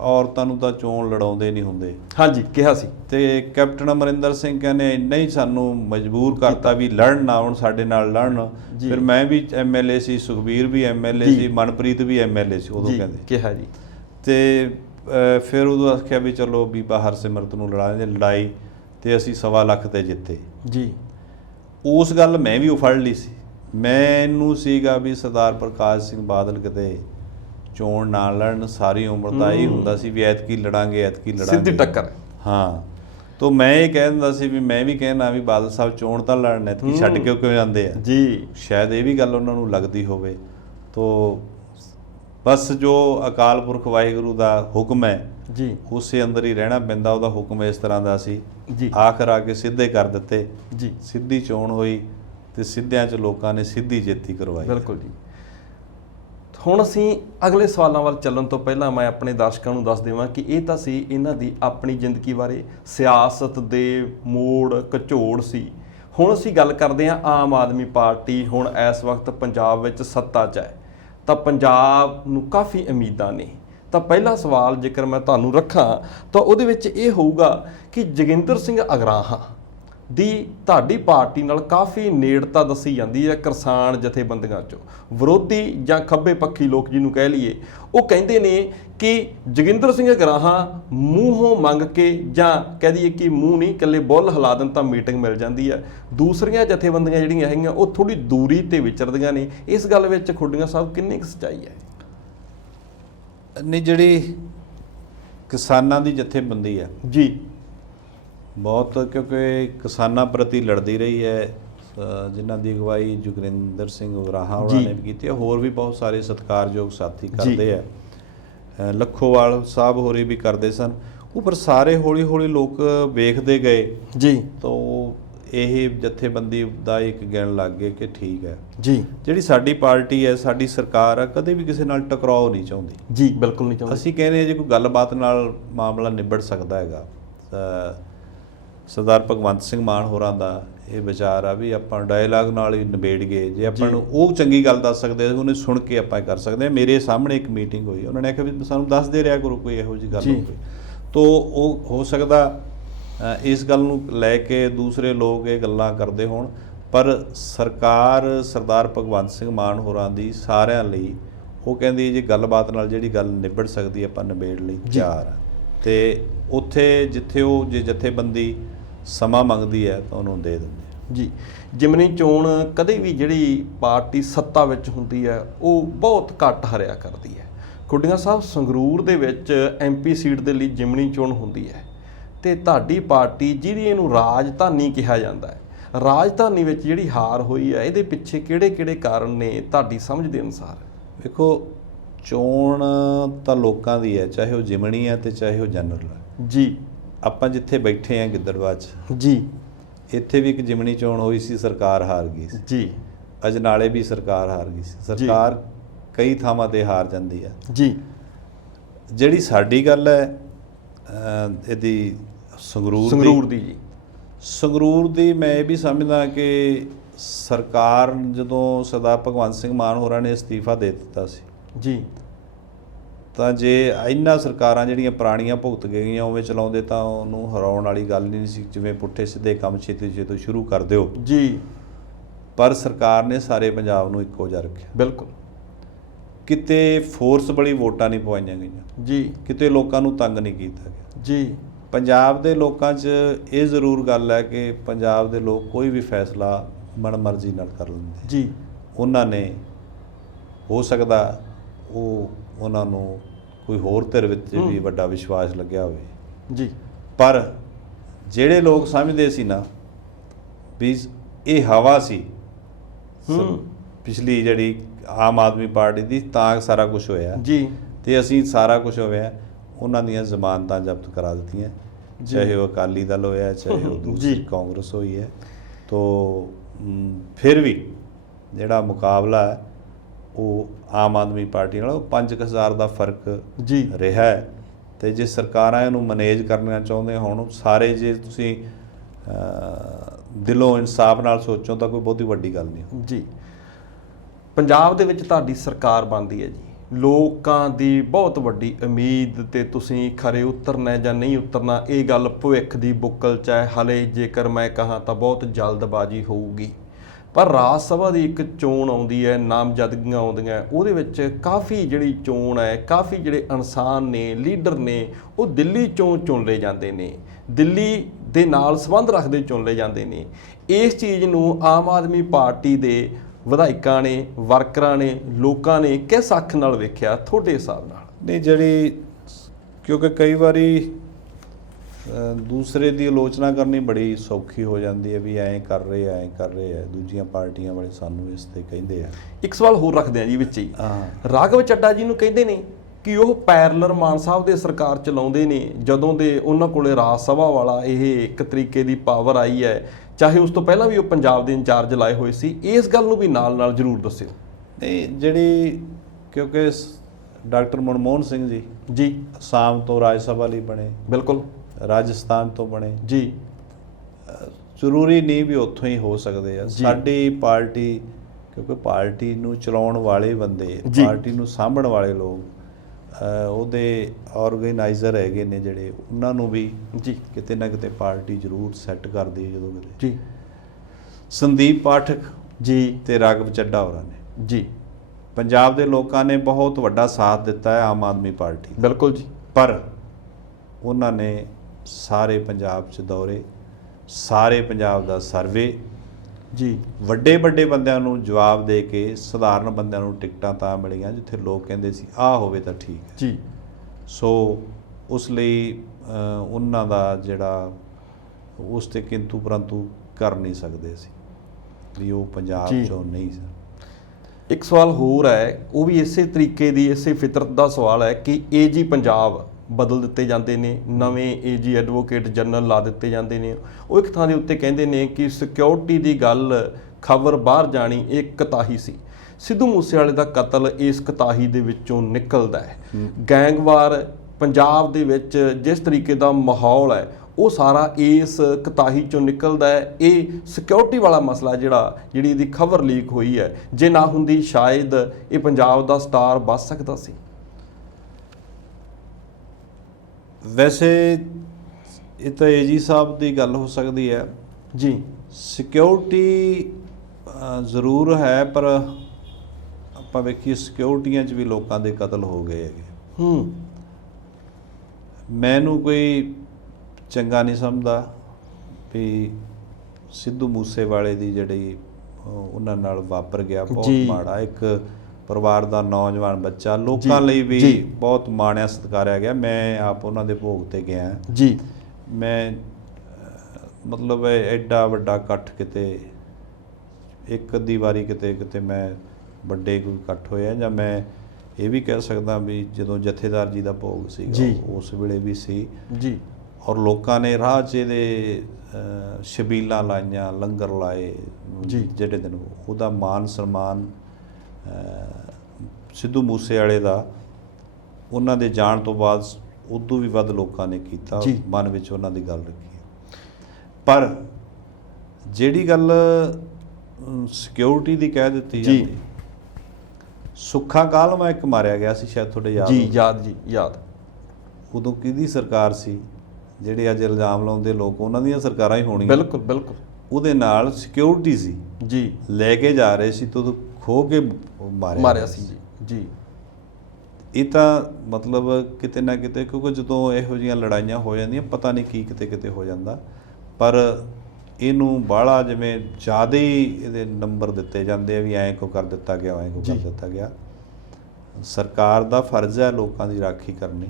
ਔਰਤਾਂ ਨੂੰ ਤਾਂ ਚੋਣ ਲੜਾਉਂਦੇ ਨਹੀਂ ਹੁੰਦੇ। ਹਾਂਜੀ, ਕਿਹਾ ਸੀ। ਤੇ ਕੈਪਟਨ ਅਮਰਿੰਦਰ ਸਿੰਘ ਕਹਿੰਦੇ ਇੰਨਾ ਹੀ ਸਾਨੂੰ ਮਜਬੂਰ ਕਰਤਾ ਵੀ ਲੜਨ ਆਉਣ, ਸਾਡੇ ਨਾਲ ਲੜਨ। ਫਿਰ ਮੈਂ ਵੀ ਐਮਐਲਏ ਸੀ, ਸੁਖਬੀਰ ਵੀ ਐਮਐਲਏ ਸੀ, ਮਨਪ੍ਰੀਤ ਵੀ ਐਮਐਲਏ ਸੀ ਉਦੋਂ ਕਹਿੰਦੇ ਕਿਹਾ ਜੀ। ਤੇ ਫਿਰ ਉਦੋਂ ਆਖਿਆ ਵੀ ਚਲੋ ਵੀ ਬਾਹਰ ਸਿਮਰਤ ਨੂੰ ਲੜਾਈ ਤੇ ਅਸੀਂ 1.25 ਲੱਖ ਤੇ ਜਿੱਤੇ ਜੀ। ਉਸ ਗੱਲ ਮੈਂ ਵੀ ਉਫੜ ਲਈ ਸੀ। ਮੈਨੂੰ ਸੀਗਾ ਵੀ ਸਰਦਾਰ ਪ੍ਰਕਾਸ਼ ਸਿੰਘ ਬਾਦਲ ਕਿਤੇ ਚੋਣ ਨਾ ਲੜਨ, ਸਾਰੀ ਉਮਰ ਦਾ ਇਹ ਹੁੰਦਾ ਸੀ ਵੀ ਐਤਕੀ ਲੜਾਂਗੇ ਸਿੱਧੀ ਟੱਕਰ। ਹਾਂ, ਤਾਂ ਮੈਂ ਇਹ ਕਹਿ ਦਿੰਦਾ ਸੀ ਵੀ ਮੈਂ ਵੀ ਕਹਿਣਾ ਵੀ ਬਾਦਲ ਸਾਹਿਬ ਚੋਣ ਤਾਂ ਲੜਨ, ਐਤਕੀ ਛੱਡ ਕੇ ਕਿਉਂ ਜਾਂਦੇ ਆ ਜੀ। ਸ਼ਾਇਦ ਇਹ ਵੀ ਗੱਲ ਉਹਨਾਂ ਨੂੰ ਲੱਗਦੀ ਹੋਵੇ। ਤੋ ਬਸ ਜੋ ਅਕਾਲ ਪੁਰਖ ਵਾਹਿਗੁਰੂ ਦਾ ਹੁਕਮ ਹੈ ਜੀ, ਉਸੇ ਅੰਦਰ ਹੀ ਰਹਿਣਾ ਪੈਂਦਾ। ਉਹਦਾ ਹੁਕਮ ਇਸ ਤਰ੍ਹਾਂ ਦਾ ਸੀ ਜੀ। ਆਖਰ ਆ ਕੇ ਸਿੱਧੇ ਕਰ ਦਿੱਤੇ ਜੀ। ਸਿੱਧੀ ਚੋਣ ਹੋਈ ਤੇ ਸਿੱਧਿਆਂ 'ਚ ਲੋਕਾਂ ਨੇ ਸਿੱਧੀ ਜੇਤੀ ਕਰਵਾਈ। ਬਿਲਕੁਲ ਜੀ। ਹੁਣ ਅਸੀਂ ਅਗਲੇ ਸਵਾਲਾਂ ਵੱਲ ਚੱਲਣ ਤੋਂ ਪਹਿਲਾਂ ਮੈਂ ਆਪਣੇ ਦਰਸ਼ਕਾਂ ਨੂੰ ਦੱਸ ਦੇਵਾਂ ਕਿ ਇਹ ਤਾਂ ਸੀ ਇਹਨਾਂ ਦੀ ਆਪਣੀ ਜ਼ਿੰਦਗੀ ਬਾਰੇ, ਸਿਆਸਤ ਦੇ ਮੋੜ ਘਚੋੜ ਸੀ। ਹੁਣ ਅਸੀਂ ਗੱਲ ਕਰਦੇ ਹਾਂ ਆਮ ਆਦਮੀ ਪਾਰਟੀ ਹੁਣ ਇਸ ਵਕਤ ਪੰਜਾਬ ਵਿੱਚ ਸੱਤਾ 'ਚ ਹੈ, ਤਾਂ ਪੰਜਾਬ ਨੂੰ ਕਾਫੀ ਉਮੀਦਾਂ ਨੇ। ਤਾਂ ਪਹਿਲਾ ਸਵਾਲ ਜੇਕਰ ਮੈਂ ਤੁਹਾਨੂੰ ਰੱਖਾਂ ਤਾਂ ਉਹਦੇ ਵਿੱਚ ਇਹ ਹੋਊਗਾ ਕਿ ਜੋਗਿੰਦਰ ਸਿੰਘ ਅਗਰਾਹਾਂ ਦੀ ਤੁਹਾਡੀ ਪਾਰਟੀ ਨਾਲ ਕਾਫੀ ਨੇੜਤਾ ਦੱਸੀ ਜਾਂਦੀ ਹੈ ਕਿਸਾਨ ਜਥੇਬੰਦੀਆਂ 'ਚੋਂ। ਵਿਰੋਧੀ ਜਾਂ ਖੱਬੇ ਪੱਖੀ ਲੋਕ ਜਿਹਨੂੰ ਕਹਿ ਲਈਏ, ਉਹ ਕਹਿੰਦੇ ਨੇ ਕਿ ਜੋਗਿੰਦਰ ਸਿੰਘ ਅਗਰਾਹਾਂ ਮੂੰਹੋਂ ਮੰਗ ਕੇ, ਜਾਂ ਕਹਿ ਦਈਏ ਕਿ ਮੂੰਹ ਨਹੀਂ ਇਕੱਲੇ ਬੁੱਲ ਹਿਲਾ ਦੇਣ ਤਾਂ ਮੀਟਿੰਗ ਮਿਲ ਜਾਂਦੀ ਹੈ। ਦੂਸਰੀਆਂ ਜਥੇਬੰਦੀਆਂ ਜਿਹੜੀਆਂ ਹੈਗੀਆਂ ਉਹ ਥੋੜ੍ਹੀ ਦੂਰੀ 'ਤੇ ਵਿਚਰਦੀਆਂ ਨੇ। ਇਸ ਗੱਲ ਵਿੱਚ ਖੁੱਡੀਆਂ ਸਾਹਿਬ ਕਿੰਨੀ ਕੁ ਸੱਚਾਈ ਹੈ? ਨਹੀਂ, ਜਿਹੜੀ ਕਿਸਾਨਾਂ ਦੀ ਜਥੇਬੰਦੀ ਹੈ ਜੀ, ਬਹੁਤ, ਕਿਉਂਕਿ ਕਿਸਾਨਾਂ ਪ੍ਰਤੀ ਲੜਦੀ ਰਹੀ ਹੈ, ਜਿਨ੍ਹਾਂ ਦੀ ਅਗਵਾਈ ਜੋਗਿੰਦਰ ਸਿੰਘ ਅਗਰਾਹਾਂ ਉਹਨਾਂ ਨੇ ਵੀ ਕੀਤੀ ਹੈ। ਹੋਰ ਵੀ ਬਹੁਤ ਸਾਰੇ ਸਤਿਕਾਰਯੋਗ ਸਾਥੀ ਕਰਦੇ ਆ, ਲੱਖੋਵਾਲ ਸਾਹਿਬ ਹੋਰੀ ਵੀ ਕਰਦੇ ਸਨ। ਉਹ ਪਰ ਸਾਰੇ ਹੌਲੀ ਹੌਲੀ ਲੋਕ ਵੇਖਦੇ ਗਏ ਜੀ, ਤਾਂ ਇਹ ਜਥੇਬੰਦੀ ਦਾ ਇੱਕ ਗਿਣ ਲੱਗ ਗਏ ਕਿ ਠੀਕ ਹੈ ਜੀ, ਜਿਹੜੀ ਸਾਡੀ ਪਾਰਟੀ ਹੈ, ਸਾਡੀ ਸਰਕਾਰ ਆ, ਕਦੇ ਵੀ ਕਿਸੇ ਨਾਲ ਟਕਰਾਓ ਨਹੀਂ ਚਾਹੁੰਦੀ। ਜੀ, ਬਿਲਕੁਲ ਨਹੀਂ ਚਾਹੁੰਦੇ। ਅਸੀਂ ਕਹਿੰਦੇ ਜੇ ਕੋਈ ਗੱਲਬਾਤ ਨਾਲ ਮਾਮਲਾ ਨਿਬੜ ਸਕਦਾ ਹੈਗਾ। ਸਰਦਾਰ ਭਗਵੰਤ ਸਿੰਘ ਮਾਨ ਹੋਰਾਂ ਦਾ ਇਹ ਵਿਚਾਰ ਆ ਵੀ ਆਪਾਂ ਡਾਇਲਾਗ ਨਾਲ ਹੀ ਨਿਬੇੜ ਗਏ। ਜੇ ਆਪਾਂ ਨੂੰ ਉਹ ਚੰਗੀ ਗੱਲ ਦੱਸ ਸਕਦੇ ਉਹਨੇ ਸੁਣ ਕੇ ਆਪਾਂ ਕਰ ਸਕਦੇ ਹਾਂ। ਮੇਰੇ ਸਾਹਮਣੇ ਇੱਕ ਮੀਟਿੰਗ ਹੋਈ, ਉਹਨਾਂ ਨੇ ਆਖਿਆ ਵੀ ਸਾਨੂੰ ਦੱਸਦੇ ਰਿਹਾ ਕਰੋ ਕੋਈ ਇਹੋ ਜਿਹੀ ਗੱਲ ਹੋਵੇ। ਤੋ ਉਹ ਹੋ ਸਕਦਾ ਇਸ ਗੱਲ ਨੂੰ ਲੈ ਕੇ ਦੂਸਰੇ ਲੋਕ ਇਹ ਗੱਲਾਂ ਕਰਦੇ ਹੋਣ, ਪਰ ਸਰਕਾਰ ਸਰਦਾਰ ਭਗਵੰਤ ਸਿੰਘ ਮਾਨ ਹੋਰਾਂ ਦੀ ਸਾਰਿਆਂ ਲਈ ਉਹ ਕਹਿੰਦੀ ਜੀ ਗੱਲਬਾਤ ਨਾਲ ਜਿਹੜੀ ਗੱਲ ਨਿਬੜ ਸਕਦੀ ਆਪਾਂ ਨਿਬੇੜ ਲਈ ਤਿਆਰ ਆ। ਤੇ ਉੱਥੇ ਜਿੱਥੇ ਉਹ ਜੇ ਜਥੇਬੰਦੀ ਸਮਾਂ ਮੰਗਦੀ ਹੈ ਤਾਂ ਉਹਨੂੰ ਦੇ ਦਿੰਦੇ ਜੀ। ਜਿਮਨੀ ਚੋਣ ਕਦੇ ਵੀ ਜਿਹੜੀ ਪਾਰਟੀ ਸੱਤਾ ਵਿੱਚ ਹੁੰਦੀ ਹੈ ਉਹ ਬਹੁਤ ਘੱਟ ਹਰਿਆ ਕਰਦੀ ਹੈ। ਖੁੱਡੀਆਂ ਸਾਹਿਬ, ਸੰਗਰੂਰ ਦੇ ਵਿੱਚ MP ਸੀਟ ਦੇ ਲਈ ਜਿਮਨੀ ਚੋਣ ਹੁੰਦੀ ਹੈ ਤੇ ਤੁਹਾਡੀ ਪਾਰਟੀ ਜਿਹਦੀ ਇਹਨੂੰ ਰਾਜਧਾਨੀ ਕਿਹਾ ਜਾਂਦਾ ਹੈ, ਰਾਜਧਾਨੀ ਵਿੱਚ ਜਿਹੜੀ ਹਾਰ ਹੋਈ ਹੈ ਇਹਦੇ ਪਿੱਛੇ ਕਿਹੜੇ ਕਾਰਨ ਨੇ ਤੁਹਾਡੀ ਸਮਝ ਦੇ ਅਨੁਸਾਰ? ਵੇਖੋ, ਚੋਣ ਤਾਂ ਲੋਕਾਂ ਦੀ ਹੈ, ਚਾਹੇ ਉਹ ਜਿਮਣੀ ਹੈ ਤੇ ਚਾਹੇ ਉਹ ਜਨਰਲ ਹੈ ਜੀ। ਆਪਾਂ ਜਿੱਥੇ ਬੈਠੇ ਹਾਂ ਗਿੱਦੜਬਾਹ 'ਚ ਜੀ, ਇੱਥੇ ਵੀ ਇੱਕ ਜਿਮਣੀ ਚੋਣ ਹੋਈ ਸੀ, ਸਰਕਾਰ ਹਾਰ ਗਈ ਸੀ ਜੀ। ਅਜਨਾਲੇ ਵੀ ਸਰਕਾਰ ਹਾਰ ਗਈ ਸੀ। ਸਰਕਾਰ ਕਈ ਥਾਵਾਂ ਤੇ ਹਾਰ ਜਾਂਦੀ ਹੈ ਜੀ। ਜਿਹੜੀ ਸਾਡੀ ਗੱਲ ਹੈ ਇਹਦੀ ਸੰਗਰੂਰ ਦੀ ਜੀ, ਸੰਗਰੂਰ ਦੀ ਮੈਂ ਇਹ ਵੀ ਸਮਝਦਾ ਕਿ ਸਰਕਾਰ ਜਦੋਂ ਸਰਦਾਰ ਭਗਵੰਤ ਸਿੰਘ ਮਾਨ ਹੋਰਾਂ ਨੇ ਅਸਤੀਫਾ ਦੇ ਦਿੱਤਾ ਸੀ ਜੀ, ਤਾਂ ਜੇ ਇਹਨਾਂ ਸਰਕਾਰਾਂ ਜਿਹੜੀਆਂ ਪੁਰਾਣੀਆਂ ਭੁਗਤ ਗਈਆਂ ਉਵੇਂ ਚਲਾਉਂਦੇ ਤਾਂ ਉਹਨੂੰ ਹਰਾਉਣ ਵਾਲੀ ਗੱਲ ਨਹੀਂ ਸੀ। ਜਿਵੇਂ ਪੁੱਠੇ ਸਿੱਧੇ ਕੰਮ ਛੇਤੀ ਸ਼ੁਰੂ ਕਰ ਦਿਓ ਜੀ, ਪਰ ਸਰਕਾਰ ਨੇ ਸਾਰੇ ਪੰਜਾਬ ਨੂੰ ਇੱਕੋ ਜਿਹਾ ਰੱਖਿਆ। ਬਿਲਕੁਲ। ਕਿਤੇ ਫੋਰਸ ਬੜੀ ਵੋਟਾਂ ਨਹੀਂ ਪਵਾਈਆਂ ਗਈਆਂ ਜੀ, ਕਿਤੇ ਲੋਕਾਂ ਨੂੰ ਤੰਗ ਨਹੀਂ ਕੀਤਾ ਗਿਆ ਜੀ। ਪੰਜਾਬ ਦੇ ਲੋਕਾਂ 'ਚ ਇਹ ਜ਼ਰੂਰ ਗੱਲ ਹੈ ਕਿ ਪੰਜਾਬ ਦੇ ਲੋਕ ਕੋਈ ਵੀ ਫੈਸਲਾ ਮਨਮਰਜ਼ੀ ਨਾਲ ਕਰ ਲੈਂਦੇ ਜੀ। ਉਹਨਾਂ ਨੇ ਹੋ ਸਕਦਾ ਉਹਨਾਂ ਨੂੰ ਕੋਈ ਹੋਰ ਧਿਰ ਵਿੱਚ ਵੀ ਵੱਡਾ ਵਿਸ਼ਵਾਸ ਲੱਗਿਆ ਹੋਵੇ ਜੀ, ਪਰ ਜਿਹੜੇ ਲੋਕ ਸਮਝਦੇ ਸੀ ਨਾ ਵੀ ਇਹ ਹਵਾ ਸੀ ਪਿਛਲੀ ਜਿਹੜੀ ਆਮ ਆਦਮੀ ਪਾਰਟੀ ਦੀ, ਤਾਂ ਸਾਰਾ ਕੁਝ ਹੋਇਆ ਜੀ, ਤੇ ਅਸੀਂ ਸਾਰਾ ਕੁਝ ਹੋਇਆ, ਉਹਨਾਂ ਦੀਆਂ ਜ਼ਮਾਨਤਾਂ ਜ਼ਬਤ ਕਰਾ ਦਿੱਤੀਆਂ, ਚਾਹੇ ਉਹ ਅਕਾਲੀ ਦਲ ਹੋਇਆ ਚਾਹੇ ਉਹ ਦੂਸਰੀ ਕਾਂਗਰਸ ਹੋਈ ਹੈ। ਤੋ ਫਿਰ ਵੀ ਜਿਹੜਾ ਮੁਕਾਬਲਾ ਹੈ ਉਹ ਆਮ ਆਦਮੀ ਪਾਰਟੀ ਨਾਲ 5000 ਦਾ ਫਰਕ ਜੀ ਰਿਹਾ ਹੈ। ਤੇ ਜੇ ਸਰਕਾਰਾਂ ਇਹਨੂੰ ਮੈਨੇਜ ਕਰਨਾ ਚਾਹੁੰਦੇ ਹੋਣ ਸਾਰੇ, ਜੇ ਤੁਸੀਂ ਦਿਲੋਂ ਇਨਸਾਫ ਨਾਲ ਸੋਚੋ ਤਾਂ ਕੋਈ ਬਹੁਤੀ ਵੱਡੀ ਗੱਲ ਨਹੀਂ ਜੀ। ਪੰਜਾਬ ਦੇ ਵਿੱਚ ਤੁਹਾਡੀ ਸਰਕਾਰ ਬਣਦੀ ਹੈ ਜੀ, ਲੋਕਾਂ ਦੀ ਬਹੁਤ ਵੱਡੀ ਉਮੀਦ ਤੇ ਤੁਸੀਂ ਖਰੇ ਉਤਰਨਾ ਜਾਂ ਨਹੀਂ ਉਤਰਨਾ ਇਹ ਗੱਲ ਭਵਿੱਖ ਦੀ ਬੁੱਕਲ 'ਚ ਹੈ। ਹਲੇ ਜੇਕਰ ਮੈਂ ਕਹਾਂ ਤਾਂ ਬਹੁਤ ਜਲਦਬਾਜ਼ੀ ਹੋਊਗੀ, ਪਰ ਰਾਜ ਸਭਾ ਦੀ ਇੱਕ ਚੋਣ ਆਉਂਦੀ ਹੈ, ਨਾਮਜ਼ਦਗੀਆਂ ਆਉਂਦੀਆਂ, ਉਹਦੇ ਵਿੱਚ ਕਾਫੀ ਜਿਹੜੀ ਚੋਣ ਹੈ, ਕਾਫੀ ਜਿਹੜੇ ਇਨਸਾਨ ਨੇ, ਲੀਡਰ ਨੇ, ਉਹ ਦਿੱਲੀ ਚੋਂ ਚੁਣ ਲਏ ਜਾਂਦੇ ਨੇ, ਦਿੱਲੀ ਦੇ ਨਾਲ ਸੰਬੰਧ ਰੱਖਦੇ ਚੁਣ ਲਏ ਜਾਂਦੇ ਨੇ। ਇਸ ਚੀਜ਼ ਨੂੰ ਆਮ ਆਦਮੀ ਪਾਰਟੀ ਦੇ ਵਿਧਾਇਕਾਂ ਨੇ, ਵਰਕਰਾਂ ਨੇ, ਲੋਕਾਂ ਨੇ ਕਿਸ ਅੱਖ ਨਾਲ ਵੇਖਿਆ ਤੁਹਾਡੇ ਹਿਸਾਬ ਨਾਲ? ਨਹੀਂ, ਜਿਹੜੀ ਕਿਉਂਕਿ ਕਈ ਵਾਰੀ ਦੂਸਰੇ ਦੀ ਆਲੋਚਨਾ ਕਰਨੀ ਬੜੀ ਸੌਖੀ ਹੋ ਜਾਂਦੀ ਹੈ ਵੀ ਐਂ ਕਰ ਰਹੇ ਆ ਦੂਜੀਆਂ ਪਾਰਟੀਆਂ ਵਾਲੇ ਸਾਨੂੰ ਇਸ ਤੇ ਕਹਿੰਦੇ ਆ। ਇੱਕ ਸਵਾਲ ਹੋਰ ਰੱਖਦੇ ਆ ਜੀ ਵਿੱਚ ਹੀ, ਰਾਘਵ ਚੱਡਾ ਜੀ ਨੂੰ ਕਹਿੰਦੇ ਨੇ ਕਿ ਉਹ ਪੈਰਲਰ ਮਾਨ ਸਾਹਿਬ ਦੇ ਸਰਕਾਰ ਚਲਾਉਂਦੇ ਨੇ, ਜਦੋਂ ਦੇ ਉਹਨਾਂ ਕੋਲੇ ਰਾਜ ਸਭਾ ਵਾਲਾ ਇਹ ਇੱਕ ਤਰੀਕੇ ਦੀ ਪਾਵਰ ਆਈ ਹੈ, ਚਾਹੇ ਉਸ ਤੋਂ ਪਹਿਲਾਂ ਵੀ ਉਹ ਪੰਜਾਬ ਦੇ ਇੰਚਾਰਜ ਲਾਏ ਹੋਏ ਸੀ। ਇਸ ਗੱਲ ਨੂੰ ਵੀ ਨਾਲ ਜ਼ਰੂਰ ਦੱਸਿਓ। ਨਹੀਂ, ਜਿਹੜੀ ਕਿਉਂਕਿ ਡਾਕਟਰ ਮਨਮੋਹਨ ਸਿੰਘ ਜੀ ਅਸਾਮ ਤੋਂ ਰਾਜ ਸਭਾ ਲਈ ਬਣੇ, ਬਿਲਕੁਲ, ਰਾਜਸਥਾਨ ਤੋਂ ਬਣੇ ਜੀ, ਜ਼ਰੂਰੀ ਨਹੀਂ ਵੀ ਉੱਥੋਂ ਹੀ ਹੋ ਸਕਦੇ ਆ। ਸਾਡੀ ਪਾਰਟੀ ਕਿਉਂਕਿ ਪਾਰਟੀ ਨੂੰ ਚਲਾਉਣ ਵਾਲੇ ਬੰਦੇ, ਪਾਰਟੀ ਨੂੰ ਸਾਂਭਣ ਵਾਲੇ ਲੋਕ, ਉਹਦੇ ਆਰਗੇਨਾਈਜ਼ਰ ਹੈਗੇ ਨੇ ਜਿਹੜੇ, ਉਹਨਾਂ ਨੂੰ ਵੀ ਕਿਤੇ ਨਾ ਕਿਤੇ ਪਾਰਟੀ ਜ਼ਰੂਰ ਸੈੱਟ ਕਰਦੀ ਹੈ ਜਦੋਂ ਕਿਤੇ। ਜੀ, ਸੰਦੀਪ ਪਾਠਕ ਜੀ ਤੇ ਰਾਘਵ ਚੱਡਾ ਹੋਰਾਂ ਨੇ ਜੀ ਪੰਜਾਬ ਦੇ ਲੋਕਾਂ ਨੇ ਬਹੁਤ ਵੱਡਾ ਸਾਥ ਦਿੱਤਾ ਹੈ ਆਮ ਆਦਮੀ ਪਾਰਟੀ ਦਾ। ਬਿਲਕੁਲ ਜੀ। ਪਰ ਉਹਨਾਂ ਨੇ ਸਾਰੇ ਪੰਜਾਬ 'ਚ ਦੌਰੇ, ਸਾਰੇ ਪੰਜਾਬ ਦਾ ਸਰਵੇ ਜੀ, ਵੱਡੇ ਬੰਦਿਆਂ ਨੂੰ ਜਵਾਬ ਦੇ ਕੇ ਸਧਾਰਨ ਬੰਦਿਆਂ ਨੂੰ ਟਿਕਟਾਂ ਤਾਂ ਮਿਲੀਆਂ ਜਿੱਥੇ ਲੋਕ ਕਹਿੰਦੇ ਸੀ ਆਹ ਹੋਵੇ ਤਾਂ ਠੀਕ ਹੈ ਜੀ। ਸੋ ਉਸ ਲਈ ਉਹਨਾਂ ਦਾ ਜਿਹੜਾ ਉਸ ਤੇ ਕਿੰਤੂ ਪਰੰਤੂ ਕਰ ਨਹੀਂ ਸਕਦੇ ਸੀ ਵੀ ਉਹ ਪੰਜਾਬ 'ਚੋਂ ਨਹੀਂ ਸੀ। ਇੱਕ ਸਵਾਲ ਹੋਰ ਹੈ, ਉਹ ਵੀ ਇਸੇ ਤਰੀਕੇ ਦੀ, ਇਸੇ ਫਿਤਰਤ ਦਾ ਸਵਾਲ ਹੈ ਕਿ AG ਪੰਜਾਬ ਬਦਲ ਦਿੱਤੇ ਜਾਂਦੇ ਨੇ, ਨਵੇਂ AG ਐਡਵੋਕੇਟ ਜਨਰਲ ਲਾ ਦਿੱਤੇ ਜਾਂਦੇ ਨੇ। ਉਹ ਇੱਕ ਥਾਂ ਦੇ ਉੱਤੇ ਕਹਿੰਦੇ ਨੇ ਕਿ ਸਿਕਿਉਰਿਟੀ ਦੀ ਗੱਲ, ਖਬਰ ਬਾਹਰ ਜਾਣੀ ਇਹ ਕਤਾਹੀ ਸੀ। ਸਿੱਧੂ ਮੂਸੇਵਾਲੇ ਦਾ ਕਤਲ ਇਸ ਕਤਾਹੀ ਦੇ ਵਿੱਚੋਂ ਨਿਕਲਦਾ ਹੈ। ਗੈਂਗਵਾਰ ਪੰਜਾਬ ਦੇ ਵਿੱਚ ਜਿਸ ਤਰੀਕੇ ਦਾ ਮਾਹੌਲ ਹੈ ਉਹ ਸਾਰਾ ਇਸ ਕਤਾਹੀ ਚੋਂ ਨਿਕਲਦਾ ਹੈ। ਇਹ ਸਿਕਿਉਰਿਟੀ ਵਾਲਾ ਮਸਲਾ ਜਿਹੜੀ ਇਹਦੀ ਖਬਰ ਲੀਕ ਹੋਈ ਹੈ, ਜੇ ਨਾ ਹੁੰਦੀ ਸ਼ਾਇਦ ਇਹ ਪੰਜਾਬ ਦਾ ਸਟਾਰ ਬਚ ਸਕਦਾ ਸੀ। ਵੈਸੇ ਇਹ ਤਾਂ ਏਜੀ ਸਾਹਿਬ ਦੀ ਗੱਲ ਹੋ ਸਕਦੀ ਹੈ ਜੀ। ਸਿਕਿਉਰਿਟੀ ਜ਼ਰੂਰ ਹੈ, ਪਰ ਆਪਾਂ ਵੇਖੀਏ ਸਿਕਿਉਰਿਟੀਆਂ 'ਚ ਵੀ ਲੋਕਾਂ ਦੇ ਕਤਲ ਹੋ ਗਏ ਹੈਗੇ। ਮੈਨੂੰ ਕੋਈ ਚੰਗਾ ਨਹੀਂ ਸਮਝਦਾ ਵੀ ਸਿੱਧੂ ਮੂਸੇਵਾਲੇ ਦੀ ਜਿਹੜੀ ਉਹਨਾਂ ਨਾਲ ਵਾਪਰ ਗਿਆ, ਬਹੁਤ ਮਾੜਾ। ਇੱਕ ਪਰਿਵਾਰ ਦਾ ਨੌਜਵਾਨ ਬੱਚਾ, ਲੋਕਾਂ ਲਈ ਵੀ ਬਹੁਤ ਮਾਣਿਆ ਸਤਿਕਾਰਿਆ ਗਿਆ। ਮੈਂ ਆਪ ਉਹਨਾਂ ਦੇ ਭੋਗ ਤੇ ਗਿਆ ਜੀ। ਮੈਂ ਮਤਲਬ ਐਡਾ ਵੱਡਾ ਇਕੱਠ ਕਿਤੇ ਇੱਕ ਅੱਧੀ ਵਾਰੀ ਕਿਤੇ ਮੈਂ ਵੱਡੇ ਕੋਈ ਇਕੱਠ ਹੋਇਆ, ਜਾਂ ਮੈਂ ਇਹ ਵੀ ਕਹਿ ਸਕਦਾ ਵੀ ਜਦੋਂ ਜਥੇਦਾਰ ਜੀ ਦਾ ਭੋਗ ਸੀ ਉਸ ਵੇਲੇ ਵੀ ਸੀ ਜੀ। ਔਰ ਲੋਕਾਂ ਨੇ ਰਾਹ 'ਚ ਇਹਦੇ ਛਬੀਲਾਂ ਲਾਈਆਂ, ਲੰਗਰ ਲਾਏ ਜਿਹੜੇ ਦਿਨ। ਉਹਦਾ ਮਾਨ ਸਨਮਾਨ ਸਿੱਧੂ ਮੂਸੇਵਾਲੇ ਦਾ ਉਹਨਾਂ ਦੇ ਜਾਣ ਤੋਂ ਬਾਅਦ ਉਦੋਂ ਵੀ ਵੱਧ ਲੋਕਾਂ ਨੇ ਕੀਤਾ, ਮਨ ਵਿੱਚ ਉਹਨਾਂ ਦੀ ਗੱਲ ਰੱਖੀ। ਪਰ ਜਿਹੜੀ ਗੱਲ ਸਿਕਿਉਰਿਟੀ ਦੀ ਕਹਿ ਦਿੱਤੀ ਜਾਂਦੀ, ਸੁੱਖਾ ਕਾਲਮਾ ਇੱਕ ਮਾਰਿਆ ਗਿਆ ਸੀ, ਸ਼ਾਇਦ ਤੁਹਾਡੇ ਯਾਦ। ਉਦੋਂ ਕਿਹਦੀ ਸਰਕਾਰ ਸੀ? ਜਿਹੜੇ ਅੱਜ ਇਲਜ਼ਾਮ ਲਾਉਂਦੇ ਲੋਕ, ਉਹਨਾਂ ਦੀਆਂ ਸਰਕਾਰਾਂ ਹੀ ਹੋਣੀਆਂ। ਬਿਲਕੁਲ। ਉਹਦੇ ਨਾਲ ਸਿਕਿਉਰਿਟੀ ਸੀ ਜੀ, ਲੈ ਕੇ ਜਾ ਰਹੇ ਸੀ ਤੇ ਉਦੋਂ ਖੋ ਕੇ ਮਾਰਿਆ ਸੀ ਜੀ। ਇਹ ਤਾਂ ਮਤਲਬ ਕਿਤੇ ਨਾ ਕਿਤੇ, ਕਿਉਂਕਿ ਜਦੋਂ ਇਹੋ ਜਿਹੀਆਂ ਲੜਾਈਆਂ ਹੋ ਜਾਂਦੀਆਂ, ਪਤਾ ਨਹੀਂ ਕੀ ਕਿਤੇ ਹੋ ਜਾਂਦਾ। ਪਰ ਇਹਨੂੰ ਬਾਹਲਾ ਜਿਵੇਂ ਜ਼ਿਆਦਾ ਹੀ ਇਹਦੇ ਨੰਬਰ ਦਿੱਤੇ ਜਾਂਦੇ ਆ ਵੀ ਐਂ ਕੋ ਕਰ ਦਿੱਤਾ ਗਿਆ, ਐਂ ਕੋ ਕਰ ਦਿੱਤਾ ਗਿਆ। ਸਰਕਾਰ ਦਾ ਫਰਜ਼ ਹੈ ਲੋਕਾਂ ਦੀ ਰਾਖੀ ਕਰਨੀ,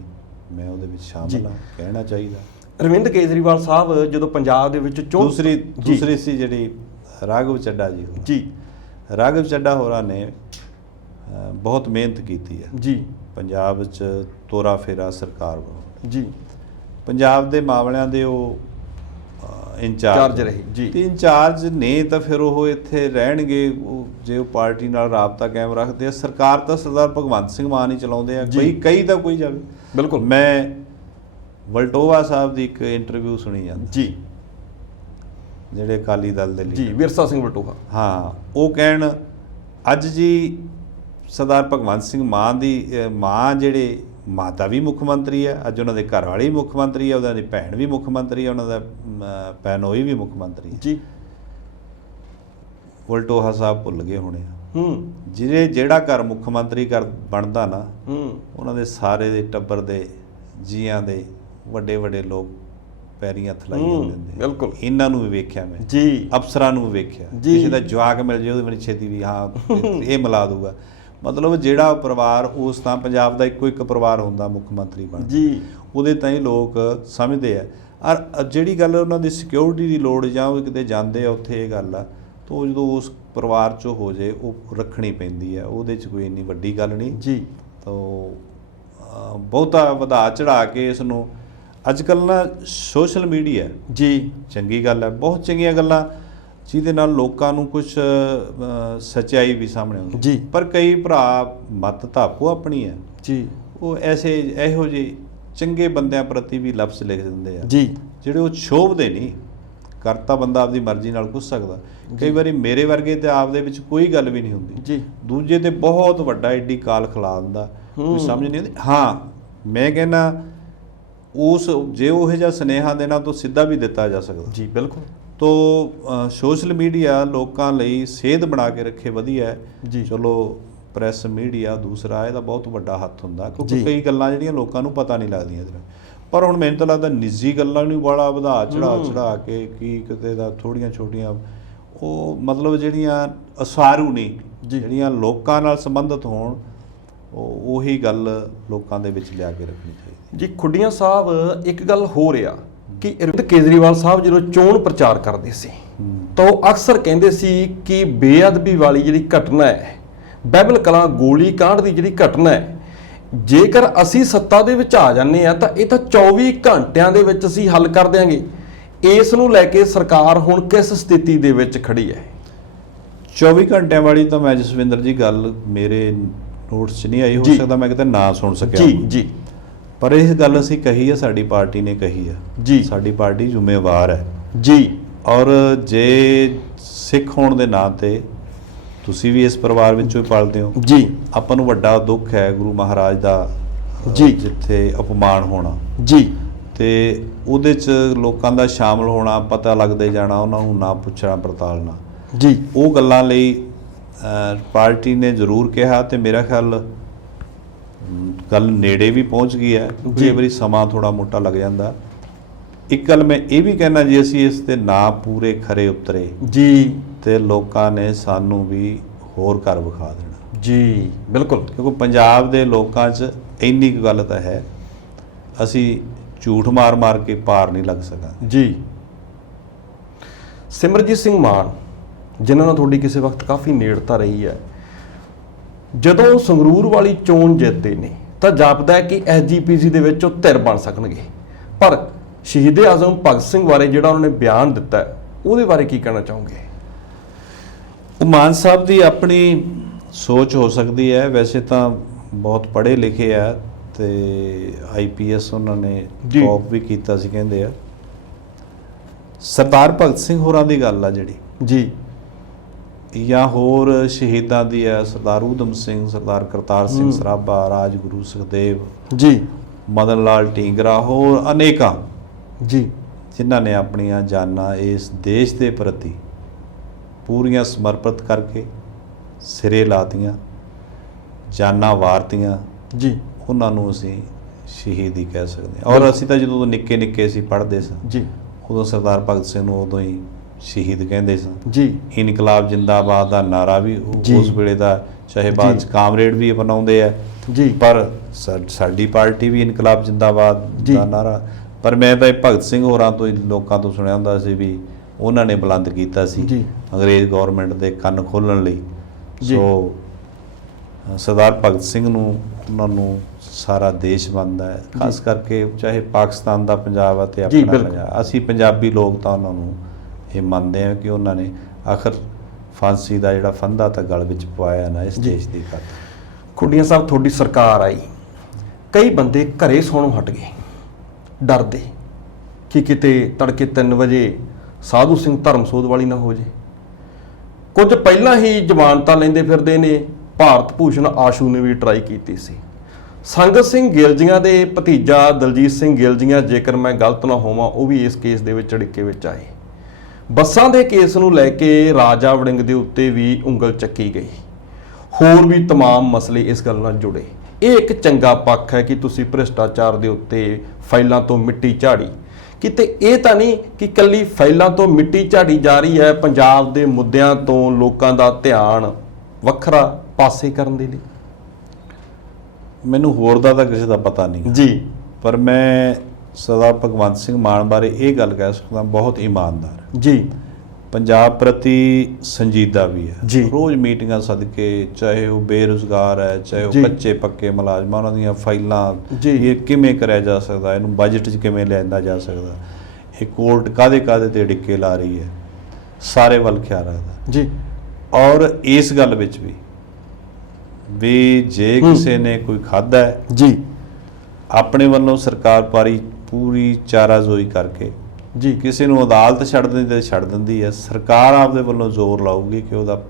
ਮੈਂ ਉਹਦੇ ਵਿੱਚ ਸ਼ਾਮਲ ਹਾਂ, ਕਹਿਣਾ ਚਾਹੀਦਾ। ਅਰਵਿੰਦ ਕੇਜਰੀਵਾਲ ਸਾਹਿਬ ਜਦੋਂ ਪੰਜਾਬ ਦੇ ਵਿੱਚ ਦੂਸਰੀ ਸੀ ਜਿਹੜੀ ਰਾਘਵ ਚੱਡਾ ਜੀ। ਰਾਘਵ ਚੱਡਾ ਹੋਰਾਂ ਨੇ ਬਹੁਤ ਮਿਹਨਤ ਕੀਤੀ ਹੈ ਜੀ ਪੰਜਾਬ 'ਚ ਤੋਰਾ ਫੇਰਾ ਸਰਕਾਰ ਵੱਲੋਂ ਜੀ। ਪੰਜਾਬ ਦੇ ਮਾਮਲਿਆਂ ਦੇ ਉਹ ਇੰਚਾਰਜ ਰਹੇ ਜੀ। ਤੇ ਇੰਚਾਰਜ ਨੇ ਤਾਂ ਫਿਰ ਉਹ ਇੱਥੇ ਰਹਿਣਗੇ, ਜੇ ਉਹ ਪਾਰਟੀ ਨਾਲ ਰਾਬਤਾ ਕਾਇਮ ਰੱਖਦੇ ਆ। ਸਰਕਾਰ ਤਾਂ ਸਰਦਾਰ ਭਗਵੰਤ ਸਿੰਘ ਮਾਨ ਹੀ ਚਲਾਉਂਦੇ ਆ, ਕਈ ਤਾਂ ਕੋਈ ਜਾਵੇ। ਬਿਲਕੁਲ। ਮੈਂ ਵਲਟੋਵਾ ਸਾਹਿਬ ਦੀ ਇੱਕ ਇੰਟਰਵਿਊ ਸੁਣੀ ਜਾਂਦੀ ਜੀ, ਜਿਹੜੇ ਅਕਾਲੀ ਦਲ ਦੇ ਜੀ, ਵਿਰਸਾ ਸਿੰਘ ਵਲਟੋਹਾ। ਹਾਂ, ਉਹ ਕਹਿਣ ਅੱਜ ਜੀ ਸਰਦਾਰ ਭਗਵੰਤ ਸਿੰਘ ਮਾਨ ਦੀ ਮਾਂ, ਜਿਹੜੇ ਮਾਤਾ ਵੀ ਮੁੱਖ ਮੰਤਰੀ ਹੈ, ਅੱਜ ਉਹਨਾਂ ਦੇ ਘਰ ਵਾਲੀ ਮੁੱਖ ਮੰਤਰੀ ਹੈ, ਉਹਨਾਂ ਦੀ ਭੈਣ ਵੀ ਮੁੱਖ ਮੰਤਰੀ ਹੈ, ਉਹਨਾਂ ਦਾ ਪੈਨੋਈ ਵੀ ਮੁੱਖ ਮੰਤਰੀ ਹੈ ਜੀ। ਵਲਟੋਹਾ ਸਾਹਿਬ ਭੁੱਲ ਗਏ ਹੋਣੇ ਆ ਜਿਹੜਾ ਘਰ ਮੁੱਖ ਮੰਤਰੀ ਬਣਦਾ ਨਾ, ਉਹਨਾਂ ਦੇ ਸਾਰੇ ਦੇ ਟੱਬਰ ਦੇ ਜੀਆਂ ਦੇ ਵੱਡੇ ਲੋਕ ਪੈਰੀਂ ਹੱਥ ਲਾਈ ਜਾਂਦੇ ਹੁੰਦੇ। ਬਿਲਕੁਲ। ਇਹਨਾਂ ਨੂੰ ਵੀ ਵੇਖਿਆ ਮੈਂ ਜੀ, ਅਫਸਰਾਂ ਨੂੰ ਵੀ ਵੇਖਿਆ। ਕਿਸੇ ਦਾ ਜਵਾਕ ਮਿਲ ਜੇ ਉਹਦੇ ਬੜੀ ਛੇਤੀ ਵੀ ਹਾਂ ਇਹ ਮਿਲਾ ਦੂਗਾ। ਮਤਲਬ ਜਿਹੜਾ ਪਰਿਵਾਰ, ਉਸ ਤਾਂ ਪੰਜਾਬ ਦਾ ਇੱਕੋ ਇੱਕ ਪਰਿਵਾਰ ਹੁੰਦਾ ਮੁੱਖ ਮੰਤਰੀ ਬਣ ਜੀ, ਉਹਦੇ ਤਾਂ ਹੀ ਲੋਕ ਸਮਝਦੇ ਆ। ਔਰ ਜਿਹੜੀ ਗੱਲ ਉਹਨਾਂ ਦੀ ਸਿਕਿਉਰਿਟੀ ਦੀ ਲੋੜ, ਜਾਂ ਉਹ ਕਿਤੇ ਜਾਂਦੇ ਆ ਉੱਥੇ ਇਹ ਗੱਲ ਆ, ਤਾਂ ਜਦੋਂ ਉਸ ਪਰਿਵਾਰ 'ਚੋਂ ਹੋ ਜੇ ਉਹ ਰੱਖਣੀ ਪੈਂਦੀ ਆ। ਉਹਦੇ 'ਚ ਕੋਈ ਇੰਨੀ ਵੱਡੀ ਗੱਲ ਨਹੀਂ ਜੀ। ਤਾਂ ਬਹੁਤਾ ਵਧਾ ਚੜਾ ਕੇ ਇਸ ਨੂੰ ਅੱਜ ਕੱਲ੍ਹ ਨਾ ਸੋਸ਼ਲ ਮੀਡੀਆ ਜੀ ਚੰਗੀ ਗੱਲ ਹੈ, ਬਹੁਤ ਚੰਗੀਆਂ ਗੱਲਾਂ ਜਿਹਦੇ ਨਾਲ ਲੋਕਾਂ ਨੂੰ ਕੁਝ ਸੱਚਾਈ ਵੀ ਸਾਹਮਣੇ ਆਉਂਦੀ ਜੀ। ਪਰ ਕਈ ਭਰਾ ਮੱਤ ਧਾਪੋ ਆਪਣੀ ਹੈ ਜੀ, ਉਹ ਇਹੋ ਜਿਹੇ ਚੰਗੇ ਬੰਦਿਆਂ ਪ੍ਰਤੀ ਵੀ ਲਫ਼ਜ਼ ਲਿਖ ਦਿੰਦੇ ਆ ਜੀ, ਜਿਹੜੇ ਉਹ ਸ਼ੋਭਦੇ ਨਹੀਂ। ਕਰਤਾ ਬੰਦਾ ਆਪਦੀ ਮਰਜ਼ੀ ਨਾਲ ਕੁਝ ਸਕਦਾ। ਕਈ ਵਾਰੀ ਮੇਰੇ ਵਰਗੇ ਤੇ ਆਪਦੇ ਵਿੱਚ ਕੋਈ ਗੱਲ ਵੀ ਨਹੀਂ ਹੁੰਦੀ ਜੀ, ਦੂਜੇ ਤੇ ਬਹੁਤ ਵੱਡਾ ਏਡੀ ਕਾਲ ਖਿਲਾ ਦਿੰਦਾ, ਕੋਈ ਸਮਝ ਨਹੀਂ ਆਉਂਦੀ। ਹਾਂ, ਮੈਂ ਕਹਿੰਦਾ ਜੇ ਉਹ ਜਿਹਾ ਸੁਨੇਹਾ ਦੇਣਾ ਤਾਂ ਸਿੱਧਾ ਵੀ ਦਿੱਤਾ ਜਾ ਸਕਦਾ ਜੀ। ਬਿਲਕੁਲ। ਤੋ ਸੋਸ਼ਲ ਮੀਡੀਆ ਲੋਕਾਂ ਲਈ ਸੇਧ ਬਣਾ ਕੇ ਰੱਖੇ, ਵਧੀਆ ਹੈ ਜੀ। ਚਲੋ ਪ੍ਰੈਸ ਮੀਡੀਆ ਦੂਸਰਾ, ਇਹਦਾ ਬਹੁਤ ਵੱਡਾ ਹੱਥ ਹੁੰਦਾ, ਕਿਉਂਕਿ ਕਈ ਗੱਲਾਂ ਜਿਹੜੀਆਂ ਲੋਕਾਂ ਨੂੰ ਪਤਾ ਨਹੀਂ ਲੱਗਦੀਆਂ। ਪਰ ਹੁਣ ਮੈਨੂੰ ਤਾਂ ਲੱਗਦਾ ਨਿੱਜੀ ਗੱਲਾਂ ਨੂੰ ਬੜਾ ਵਧਾ ਚੜਾ ਕੇ ਕੀ ਕਿਤੇ ਦਾ ਥੋੜ੍ਹੀਆਂ ਛੋਟੀਆਂ, ਉਹ ਮਤਲਬ ਜਿਹੜੀਆਂ ਅਸਾਰੂ ਨਹੀਂ, ਜਿਹੜੀਆਂ ਲੋਕਾਂ ਨਾਲ ਸੰਬੰਧਿਤ ਹੋਣ, ਉਹੀ ਗੱਲ ਲੋਕਾਂ ਦੇ ਵਿੱਚ ਲਿਆ ਕੇ ਰੱਖਣੀ ਚਾਹੀਦੀ ਜੀ। ਖੁੱਡੀਆਂ ਸਾਹਿਬ, ਇੱਕ ਗੱਲ ਹੋ ਰਿਹਾ ਕਿ ਅਰਵਿੰਦ ਕੇਜਰੀਵਾਲ ਸਾਹਿਬ ਜਦੋਂ ਚੋਣ ਪ੍ਰਚਾਰ ਕਰਦੇ ਸੀ ਤਾਂ ਉਹ ਅਕਸਰ ਕਹਿੰਦੇ ਸੀ ਕਿ ਬੇਅਦਬੀ ਵਾਲੀ ਜਿਹੜੀ ਘਟਨਾ ਹੈ, ਬਾਈਬਲ ਕਲਾਂ ਗੋਲੀ ਕਾਂਡ ਦੀ ਜਿਹੜੀ ਘਟਨਾ ਹੈ, ਜੇਕਰ ਅਸੀਂ ਸੱਤਾ ਦੇ ਵਿੱਚ ਆ ਜਾਂਦੇ ਆ ਤਾਂ ਇਹ ਤਾਂ 24 ਘੰਟਿਆਂ ਦੇ ਵਿੱਚ ਅਸੀਂ ਹੱਲ ਕਰ ਦਿਆਂਗੇ। ਇਸ ਨੂੰ ਲੈ ਕੇ ਸਰਕਾਰ ਹੁਣ ਕਿਸ ਸਥਿਤੀ ਦੇ ਵਿੱਚ ਖੜੀ ਹੈ? 24 ਘੰਟਿਆਂ ਵਾਲੀ ਤਾਂ ਮੈਂ ਜਸਵਿੰਦਰ ਜੀ ਗੱਲ ਮੇਰੇ ਨੋਟਸ 'ਚ ਨਹੀਂ ਆਈ, ਹੋ ਸਕਦਾ ਮੈਂ ਕਿਤੇ ਨਾ ਸੁਣ ਸਕਿਆ ਜੀ। ਪਰ ਇਹ ਗੱਲ ਅਸੀਂ ਕਹੀ ਹੈ, ਸਾਡੀ ਪਾਰਟੀ ਨੇ ਕਹੀ ਹੈ ਜੀ ਸਾਡੀ ਪਾਰਟੀ ਜ਼ਿੰਮੇਵਾਰ ਹੈ ਜੀ ਔਰ ਜੇ ਸਿੱਖ ਹੋਣ ਦੇ ਨਾਂ ਤੇ ਤੁਸੀਂ ਵੀ ਇਸ ਪਰਿਵਾਰ ਵਿੱਚੋਂ ਹੀ ਪਲਦੇ ਹੋ। ਜੀ ਆਪਾਂ ਨੂੰ ਵੱਡਾ ਦੁੱਖ ਹੈ ਗੁਰੂ ਮਹਾਰਾਜ ਦਾ ਜੀ ਜਿੱਥੇ ਅਪਮਾਨ ਹੋਣਾ ਜੀ ਤੇ ਉਹਦੇ 'ਚ ਲੋਕਾਂ ਦਾ ਸ਼ਾਮਲ ਹੋਣਾ, ਪਤਾ ਲੱਗਦੇ ਜਾਣਾ, ਉਹਨਾਂ ਨੂੰ ਨਾ ਪੁੱਛਣਾ ਪੜਤਾਲਣਾ, ਜੀ ਉਹ ਗੱਲਾਂ ਲਈ ਪਾਰਟੀ ਨੇ ਜ਼ਰੂਰ ਕਿਹਾ ਤੇ ਮੇਰਾ ਖਿਆਲ ਗੱਲ ਨੇੜੇ ਵੀ ਪਹੁੰਚ ਗਈ ਹੈ। ਕਈ ਵਾਰੀ ਸਮਾਂ ਥੋੜਾ ਮੋਟਾ ਲੱਗ ਜਾਂਦਾ। ਇੱਕ ਗੱਲ ਮੈਂ ਇਹ ਵੀ ਕਹਿਣਾ, ਜੇ ਅਸੀਂ ਇਸ ਦੇ ਨਾਂ ਪੂਰੇ ਖਰੇ ਉਤਰੇ ਜੀ ਤੇ ਲੋਕਾਂ ਨੇ ਸਾਨੂੰ ਵੀ ਹੋਰ ਕਰ ਵਿਖਾ ਦੇਣਾ। ਜੀ ਬਿਲਕੁਲ, ਕਿਉਂਕਿ ਪੰਜਾਬ ਦੇ ਲੋਕਾਂ 'ਚ ਇੰਨੀ ਕੁ ਗੱਲ ਤਾਂ ਹੈ, ਅਸੀਂ ਝੂਠ ਮਾਰ ਕੇ ਪਾਰ ਨਹੀਂ ਲੱਗ ਸਕਾਂਗੇ। ਜੀ ਸਿਮਰਜੀਤ ਸਿੰਘ ਮਾਨ ਜਿਨ੍ਹਾਂ ਨਾਲ ਤੁਹਾਡੀ ਕਿਸੇ ਵਕਤ ਕਾਫੀ ਨੇੜਤਾ ਰਹੀ ਹੈ, ਜਦੋਂ ਸੰਗਰੂਰ ਵਾਲੀ ਚੋਣ ਜਿੱਤਦੇ ਨੇ ਤਾਂ ਜਾਪਦਾ ਹੈ ਕਿ ਐਸਜੀਪੀਸੀ ਦੇ ਵਿੱਚ ਉਹ ਧਿਰ ਬਣ ਸਕਣਗੇ, ਪਰ ਸ਼ਹੀਦ ਆਜ਼ਮ ਭਗਤ ਸਿੰਘ ਬਾਰੇ ਜਿਹੜਾ ਉਹਨਾਂ ਨੇ ਬਿਆਨ ਦਿੱਤਾ ਹੈ, ਉਹਦੇ ਬਾਰੇ ਕੀ ਕਹਿਣਾ ਚਾਹੋਗੇ? ਉਹ ਮਾਨ ਸਾਹਿਬ ਦੀ ਆਪਣੀ ਸੋਚ ਹੋ ਸਕਦੀ ਹੈ, ਵੈਸੇ ਤਾਂ ਬਹੁਤ ਪੜ੍ਹੇ ਲਿਖੇ ਆ ਤੇ ਆਈਪੀਐਸ ਉਹਨਾਂ ਨੇ ਟੌਪ ਵੀ ਕੀਤਾ ਸੀ ਕਹਿੰਦੇ ਆ। ਸਰਦਾਰ ਭਗਤ ਸਿੰਘ ਹੋਰਾਂ ਦੀ ਗੱਲ ਆ ਜਿਹੜੀ ਜੀ, ਜਾਂ ਹੋਰ ਸ਼ਹੀਦਾਂ ਦੀ ਹੈ, ਸਰਦਾਰ ਊਧਮ ਸਿੰਘ, ਸਰਦਾਰ ਕਰਤਾਰ ਸਿੰਘ ਸਰਾਭਾ, ਰਾਜਗੁਰੂ ਸੁਖਦੇਵ ਜੀ, ਮਦਨ ਲਾਲ ਢੀਂਗਰਾ, ਹੋਰ ਅਨੇਕਾਂ ਜੀ ਜਿਨ੍ਹਾਂ ਨੇ ਆਪਣੀਆਂ ਜਾਨਾਂ ਇਸ ਦੇਸ਼ ਦੇ ਪ੍ਰਤੀ ਪੂਰੀਆਂ ਸਮਰਪਿਤ ਕਰਕੇ ਸਿਰੇ ਲਾਤੀਆਂ, ਜਾਨਾਂ ਵਾਰਤੀਆਂ, ਜੀ ਉਹਨਾਂ ਨੂੰ ਅਸੀਂ ਸ਼ਹੀਦ ਹੀ ਕਹਿ ਸਕਦੇ ਹਾਂ। ਔਰ ਅਸੀਂ ਤਾਂ ਜਦੋਂ ਨਿੱਕੇ ਨਿੱਕੇ ਸੀ ਪੜ੍ਹਦੇ ਸਾਂ, ਜੀ ਉਦੋਂ ਸਰਦਾਰ ਭਗਤ ਸਿੰਘ ਨੂੰ ਉਦੋਂ ਹੀ ਸ਼ਹੀਦ ਕਹਿੰਦੇ ਸਾਂ। ਜੀ ਇਨਕਲਾਬ ਜਿੰਦਾਬਾਦ ਦਾ ਨਾਰਾ ਵੀ ਉਸ ਵੇਲੇ ਦਾ, ਚਾਹੇ ਬਾਅਦ 'ਚ ਕਾਮਰੇਡ ਵੀ ਬਣਾਉਂਦੇ ਆ ਜੀ, ਪਰ ਸਾਡੀ ਪਾਰਟੀ ਵੀ ਇਨਕਲਾਬ ਜਿੰਦਾਬਾਦ ਦਾ ਨਾਰਾ, ਪਰ ਮੈਂ ਤਾਂ ਇਹ ਭਗਤ ਸਿੰਘ ਹੋਰਾਂ ਤੋਂ ਹੀ ਲੋਕਾਂ ਤੋਂ ਸੁਣਿਆ ਹੁੰਦਾ ਸੀ ਵੀ ਉਹਨਾਂ ਨੇ ਬੁਲੰਦ ਕੀਤਾ ਸੀ ਅੰਗਰੇਜ਼ ਗੌਰਮੈਂਟ ਦੇ ਕੰਨ ਖੋਲ੍ਹਣ ਲਈ। ਸੋ ਸਰਦਾਰ ਭਗਤ ਸਿੰਘ ਨੂੰ, ਉਹਨਾਂ ਨੂੰ ਸਾਰਾ ਦੇਸ਼ ਮੰਨਦਾ ਹੈ, ਖਾਸ ਕਰਕੇ ਚਾਹੇ ਪਾਕਿਸਤਾਨ ਦਾ ਪੰਜਾਬ ਹੈ ਤੇ ਆਪਣਾ ਪੰਜਾਬ, ਅਸੀਂ ਪੰਜਾਬੀ ਲੋਕ ਤਾਂ ਉਹਨਾਂ ਨੂੰ ਇਹ ਮੰਨਦੇ ਹਾਂ ਕਿ ਉਹਨਾਂ ਨੇ ਆਖਰ ਫਾਂਸੀ ਦਾ ਜਿਹੜਾ ਫੰਦਾ ਤਾਂ ਗਲ ਵਿੱਚ ਪਵਾਇਆ ਨਾ ਇਸ ਦੇਸ਼ ਦੀ ਖਾਤਰ। ਖੁੱਡੀਆਂ ਸਾਹਿਬ ਤੁਹਾਡੀ ਸਰਕਾਰ ਆਈ, ਕਈ ਬੰਦੇ ਘਰੇ ਸੌਣੋਂ ਹਟ ਗਏ ਡਰਦੇ ਕਿ ਕਿਤੇ ਤੜਕੇ 3 ਵਜੇ ਸਾਧੂ ਸਿੰਘ ਧਰਮਸੋਧ ਵਾਲੀ ਨਾ ਹੋ ਜੇ। ਕੁਝ ਪਹਿਲਾਂ ਹੀ ਜ਼ਮਾਨਤਾਂ ਲੈਂਦੇ ਫਿਰਦੇ ਨੇ, ਭਾਰਤ ਭੂਸ਼ਣ ਆਸ਼ੂ ਨੇ ਵੀ ਟਰਾਈ ਕੀਤੀ ਸੀ। ਸੰਗਤ ਸਿੰਘ ਗਿਲਜੀਆਂ ਦੇ ਭਤੀਜਾ ਦਲਜੀਤ ਸਿੰਘ ਗਿਲਜੀਆਂ, ਜੇਕਰ ਮੈਂ ਗਲਤ ਨਾ ਹੋਵਾਂ, ਉਹ ਵੀ ਇਸ ਕੇਸ ਦੇ ਵਿੱਚ ਅੜਿੱਕੇ ਵਿੱਚ ਆਏ। ਬੱਸਾਂ ਦੇ ਕੇਸ ਨੂੰ ਲੈ ਕੇ ਰਾਜਾ ਵੜਿੰਗ ਦੇ ਉੱਤੇ ਵੀ ਉਂਗਲ ਚੱਕੀ ਗਈ, ਹੋਰ ਵੀ तमाम ਮਸਲੇ ਇਸ ਗੱਲ ਨਾਲ ਜੁੜੇ। ਇਹ ਇੱਕ ਚੰਗਾ ਪੱਖ ਹੈ ਕਿ ਤੁਸੀਂ ਭ੍ਰਿਸ਼ਟਾਚਾਰ ਦੇ ਉੱਤੇ ਫਾਈਲਾਂ ਤੋਂ ਮਿੱਟੀ ਝਾੜੀ, ਕਿਤੇ ਇਹ ਤਾਂ ਨਹੀਂ ਕਿ ਇਕੱਲੀ ਫਾਈਲਾਂ ਤੋਂ ਮਿੱਟੀ ਝਾੜੀ ਜਾ ਰਹੀ ਹੈ, ਪੰਜਾਬ ਦੇ ਮੁੱਦਿਆਂ ਤੋਂ ਲੋਕਾਂ ਦਾ ਧਿਆਨ ਵੱਖਰਾ ਪਾਸੇ ਕਰਨ ਦੇ ਲਈ? ਮੈਨੂੰ ਹੋਰ ਦਾ ਤਾਂ ਕਿਸੇ ਦਾ ਪਤਾ ਨਹੀਂ ਜੀ, ਪਰ ਮੈਂ ਸਰਦਾਰ ਭਗਵੰਤ ਸਿੰਘ ਮਾਨ ਬਾਰੇ ਇਹ ਗੱਲ ਕਹਿ ਸਕਦਾ, ਬਹੁਤ ਇਮਾਨਦਾਰ ਜੀ, ਪੰਜਾਬ ਪ੍ਰਤੀ ਸੰਜੀਦਾ ਵੀ ਹੈ। ਜੀ, ਰੋਜ਼ ਮੀਟਿੰਗਾਂ ਸਦਕੇ, ਚਾਹੇ ਉਹ ਬੇਰੁਜ਼ਗਾਰ ਹੈ, ਚਾਹੇ ਉਹ ਕੱਚੇ ਪੱਕੇ ਮੁਲਾਜ਼ਮਾਂ, ਉਹਨਾਂ ਦੀਆਂ ਫਾਈਲਾਂ ਇਹ ਕਿਵੇਂ ਕਰਿਆ ਜਾ ਸਕਦਾ, ਇਹਨੂੰ ਬਜਟ 'ਚ ਕਿਵੇਂ ਲਿਆਂਦਾ ਜਾ ਸਕਦਾ, ਇਹ ਕੋਰਟ ਕਾਹਦੇ ਤੇ ਡਿੱਕੇ ਲਾ ਰਹੀ ਹੈ, ਸਾਰੇ ਵੱਲ ਖਿਆਲ ਰੱਖਦਾ ਜੀ। ਔਰ ਇਸ ਗੱਲ ਵਿੱਚ ਵੀ ਜੇ ਕਿਸੇ ਨੇ ਕੋਈ ਖਾਧਾ ਹੈ ਜੀ, ਆਪਣੇ ਵੱਲੋਂ ਸਰਕਾਰ ਪੂਰੀ ਚਾਰਾਜ਼ੋਈ ਕਰਕੇ ਜੀ, ਕਿਸੇ ਨੂੰ ਅਦਾਲਤ ਛੱਡ ਦਿੰਦੀ ਹੈ, ਸਰਕਾਰ ਆਪਦੇ ਵੱਲੋਂ ਜ਼ੋਰ ਲਾਊਗੀ ਕਿ ਉਹਦਾ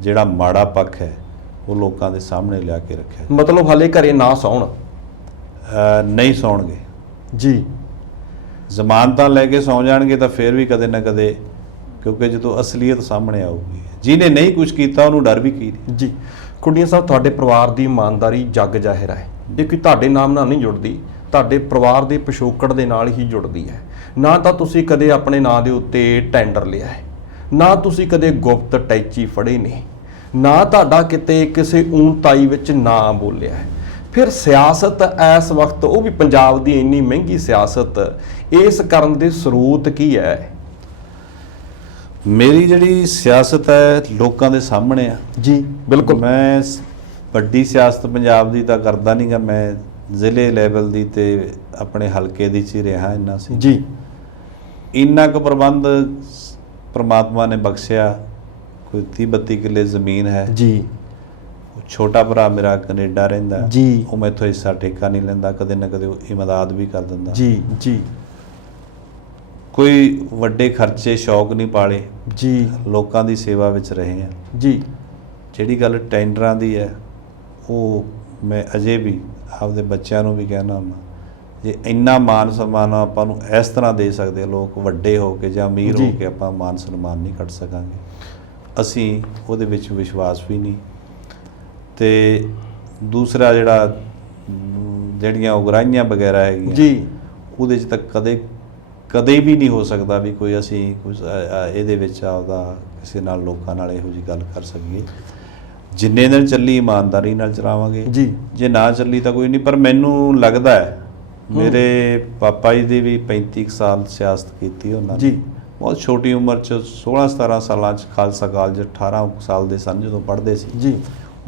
ਜਿਹੜਾ ਮਾੜਾ ਪੱਖ ਹੈ ਉਹ ਲੋਕਾਂ ਦੇ ਸਾਹਮਣੇ ਲਿਆ ਕੇ ਰੱਖਿਆ। ਮਤਲਬ ਹਾਲੇ ਘਰੇ ਨਾ ਸੌਣ? ਨਹੀਂ ਸੌਣਗੇ ਜੀ, ਜ਼ਮਾਨਤਾਂ ਲੈ ਕੇ ਸੌਂ ਜਾਣਗੇ ਤਾਂ ਫਿਰ ਵੀ ਕਦੇ ਨਾ ਕਦੇ, ਕਿਉਂਕਿ ਜਦੋਂ ਅਸਲੀਅਤ ਸਾਹਮਣੇ ਆਊਗੀ, ਜਿਹਨੇ ਨਹੀਂ ਕੁਝ ਕੀਤਾ ਉਹਨੂੰ ਡਰ ਵੀ ਕੀ ਨਹੀਂ। ਜੀ ਕੁੜੀਆਂ ਸਾਹਿਬ, ਤੁਹਾਡੇ ਪਰਿਵਾਰ ਦੀ ਇਮਾਨਦਾਰੀ ਜੱਗ ਜ਼ਾਹਿਰ ਹੈ, ਇਹ ਕੋਈ ਤੁਹਾਡੇ ਨਾਮ ਨਾਲ ਨਹੀਂ ਜੁੜਦੀ, ਤੁਹਾਡੇ ਪਰਿਵਾਰ ਦੇ ਪਿਛੋਕੜ ਦੇ ਨਾਲ ਹੀ ਜੁੜਦੀ ਹੈ। ਨਾ ਤਾਂ ਤੁਸੀਂ ਕਦੇ ਆਪਣੇ ਨਾਂ ਦੇ ਉੱਤੇ ਟੈਂਡਰ ਲਿਆ ਹੈ, ਨਾ ਤੁਸੀਂ ਕਦੇ ਗੁਪਤ ਟੈਚੀ ਫੜੇ ਨੇ, ਨਾ ਤੁਹਾਡਾ ਕਿਤੇ ਕਿਸੇ ਊਣਤਾਈ ਵਿੱਚ ਨਾਂ ਬੋਲਿਆ ਹੈ। ਫਿਰ ਸਿਆਸਤ ਇਸ ਵਕਤ, ਉਹ ਵੀ ਪੰਜਾਬ ਦੀ ਇੰਨੀ ਮਹਿੰਗੀ ਸਿਆਸਤ, ਇਸ ਕਰਨ ਦੇ ਸਰੋਤ ਕੀ ਹੈ? ਮੇਰੀ ਜਿਹੜੀ ਸਿਆਸਤ ਹੈ ਲੋਕਾਂ ਦੇ ਸਾਹਮਣੇ ਆ। ਜੀ ਬਿਲਕੁਲ। ਮੈਂ ਵੱਡੀ ਸਿਆਸਤ ਪੰਜਾਬ ਦੀ ਤਾਂ ਕਰਦਾ ਨਹੀਂ ਗਾ, ਮੈਂ ਜ਼ਿਲ੍ਹੇ ਲੈਵਲ ਦੀ ਤੇ ਆਪਣੇ ਹਲਕੇ ਦੀ 'ਚ ਹੀ ਰਿਹਾ ਇੰਨਾ ਸੀ ਜੀ। ਇੰਨਾ ਕੁ ਪ੍ਰਬੰਧ ਪ੍ਰਮਾਤਮਾ ਨੇ ਬਖਸ਼ਿਆ, ਕੋਈ 30-32 ਕਿੱਲੇ ਜ਼ਮੀਨ ਹੈ ਜੀ, ਛੋਟਾ ਭਰਾ ਮੇਰਾ ਕੈਨੇਡਾ ਰਹਿੰਦਾ ਜੀ। ਉਹ ਮੈਥੋਂ ਹਿੱਸਾ ਠੇਕਾ ਨਹੀਂ ਲੈਂਦਾ, ਕਦੇ ਨਾ ਕਦੇ ਉਹ ਇਮਦਾਦ ਵੀ ਕਰ ਦਿੰਦਾ। ਜੀ ਜੀ ਕੋਈ ਵੱਡੇ ਖਰਚੇ ਸ਼ੌਕ ਨਹੀਂ ਪਾਲੇ ਜੀ ਲੋਕਾਂ ਦੀ ਸੇਵਾ ਵਿੱਚ ਰਹੇ ਆ। ਜੀ ਜਿਹੜੀ ਗੱਲ ਟੈਂਡਰਾਂ ਦੀ ਹੈ ਉਹ ਮੈਂ ਅਜੇ ਵੀ ਆਪਦੇ ਬੱਚਿਆਂ ਨੂੰ ਵੀ ਕਹਿਣਾ ਹੁੰਦਾ, ਜੇ ਇੰਨਾ ਮਾਨ ਸਨਮਾਨ ਆਪਾਂ ਨੂੰ ਇਸ ਤਰ੍ਹਾਂ ਦੇ ਸਕਦੇ ਲੋਕ ਵੱਡੇ ਹੋ ਕੇ ਜਾਂ ਅਮੀਰ ਹੋ ਕੇ ਆਪਾਂ ਮਾਨ ਸਨਮਾਨ ਨਹੀਂ ਕੱਢ ਸਕਾਂਗੇ। ਅਸੀਂ ਉਹਦੇ ਵਿੱਚ ਵਿਸ਼ਵਾਸ ਵੀ ਨਹੀਂ। ਤੇ ਦੂਸਰਾ ਜਿਹੜੀਆਂ ਉਗਰਾਹੀਆਂ ਵਗੈਰਾ ਹੈਗੀਆਂ ਜੀ ਉਹਦੇ 'ਚ ਤਾਂ ਕਦੇ ਵੀ ਨਹੀਂ ਹੋ ਸਕਦਾ ਵੀ ਕੋਈ ਅਸੀਂ ਕੁਝ ਇਹਦੇ ਵਿੱਚ ਆਪਦਾ ਕਿਸੇ ਨਾਲ ਲੋਕਾਂ ਨਾਲ ਇਹੋ ਜਿਹੀ ਗੱਲ ਕਰ ਸਕੀਏ। ਜਿੰਨੇ ਦਿਨ ਚੱਲੀ ਇਮਾਨਦਾਰੀ ਨਾਲ ਚਲਾਵਾਂਗੇ ਜੀ। ਜੇ ਨਾ ਚੱਲੀ ਤਾਂ ਕੋਈ ਨਹੀਂ। ਪਰ ਮੈਨੂੰ ਲੱਗਦਾ ਹੈ ਮੇਰੇ ਪਾਪਾ ਜੀ ਦੀ ਵੀ 35 ਸਾਲ ਸਿਆਸਤ ਕੀਤੀ ਉਹਨਾਂ ਨੇ। ਜੀ। ਬਹੁਤ ਛੋਟੀ ਉਮਰ 'ਚ 16-17 ਸਾਲਾਂ 'ਚ ਖਾਲਸਾ ਕਾਲਜ 18 ਸਾਲ ਦੇ ਸਨ ਜਦੋਂ ਪੜ੍ਹਦੇ ਸੀ। ਜੀ।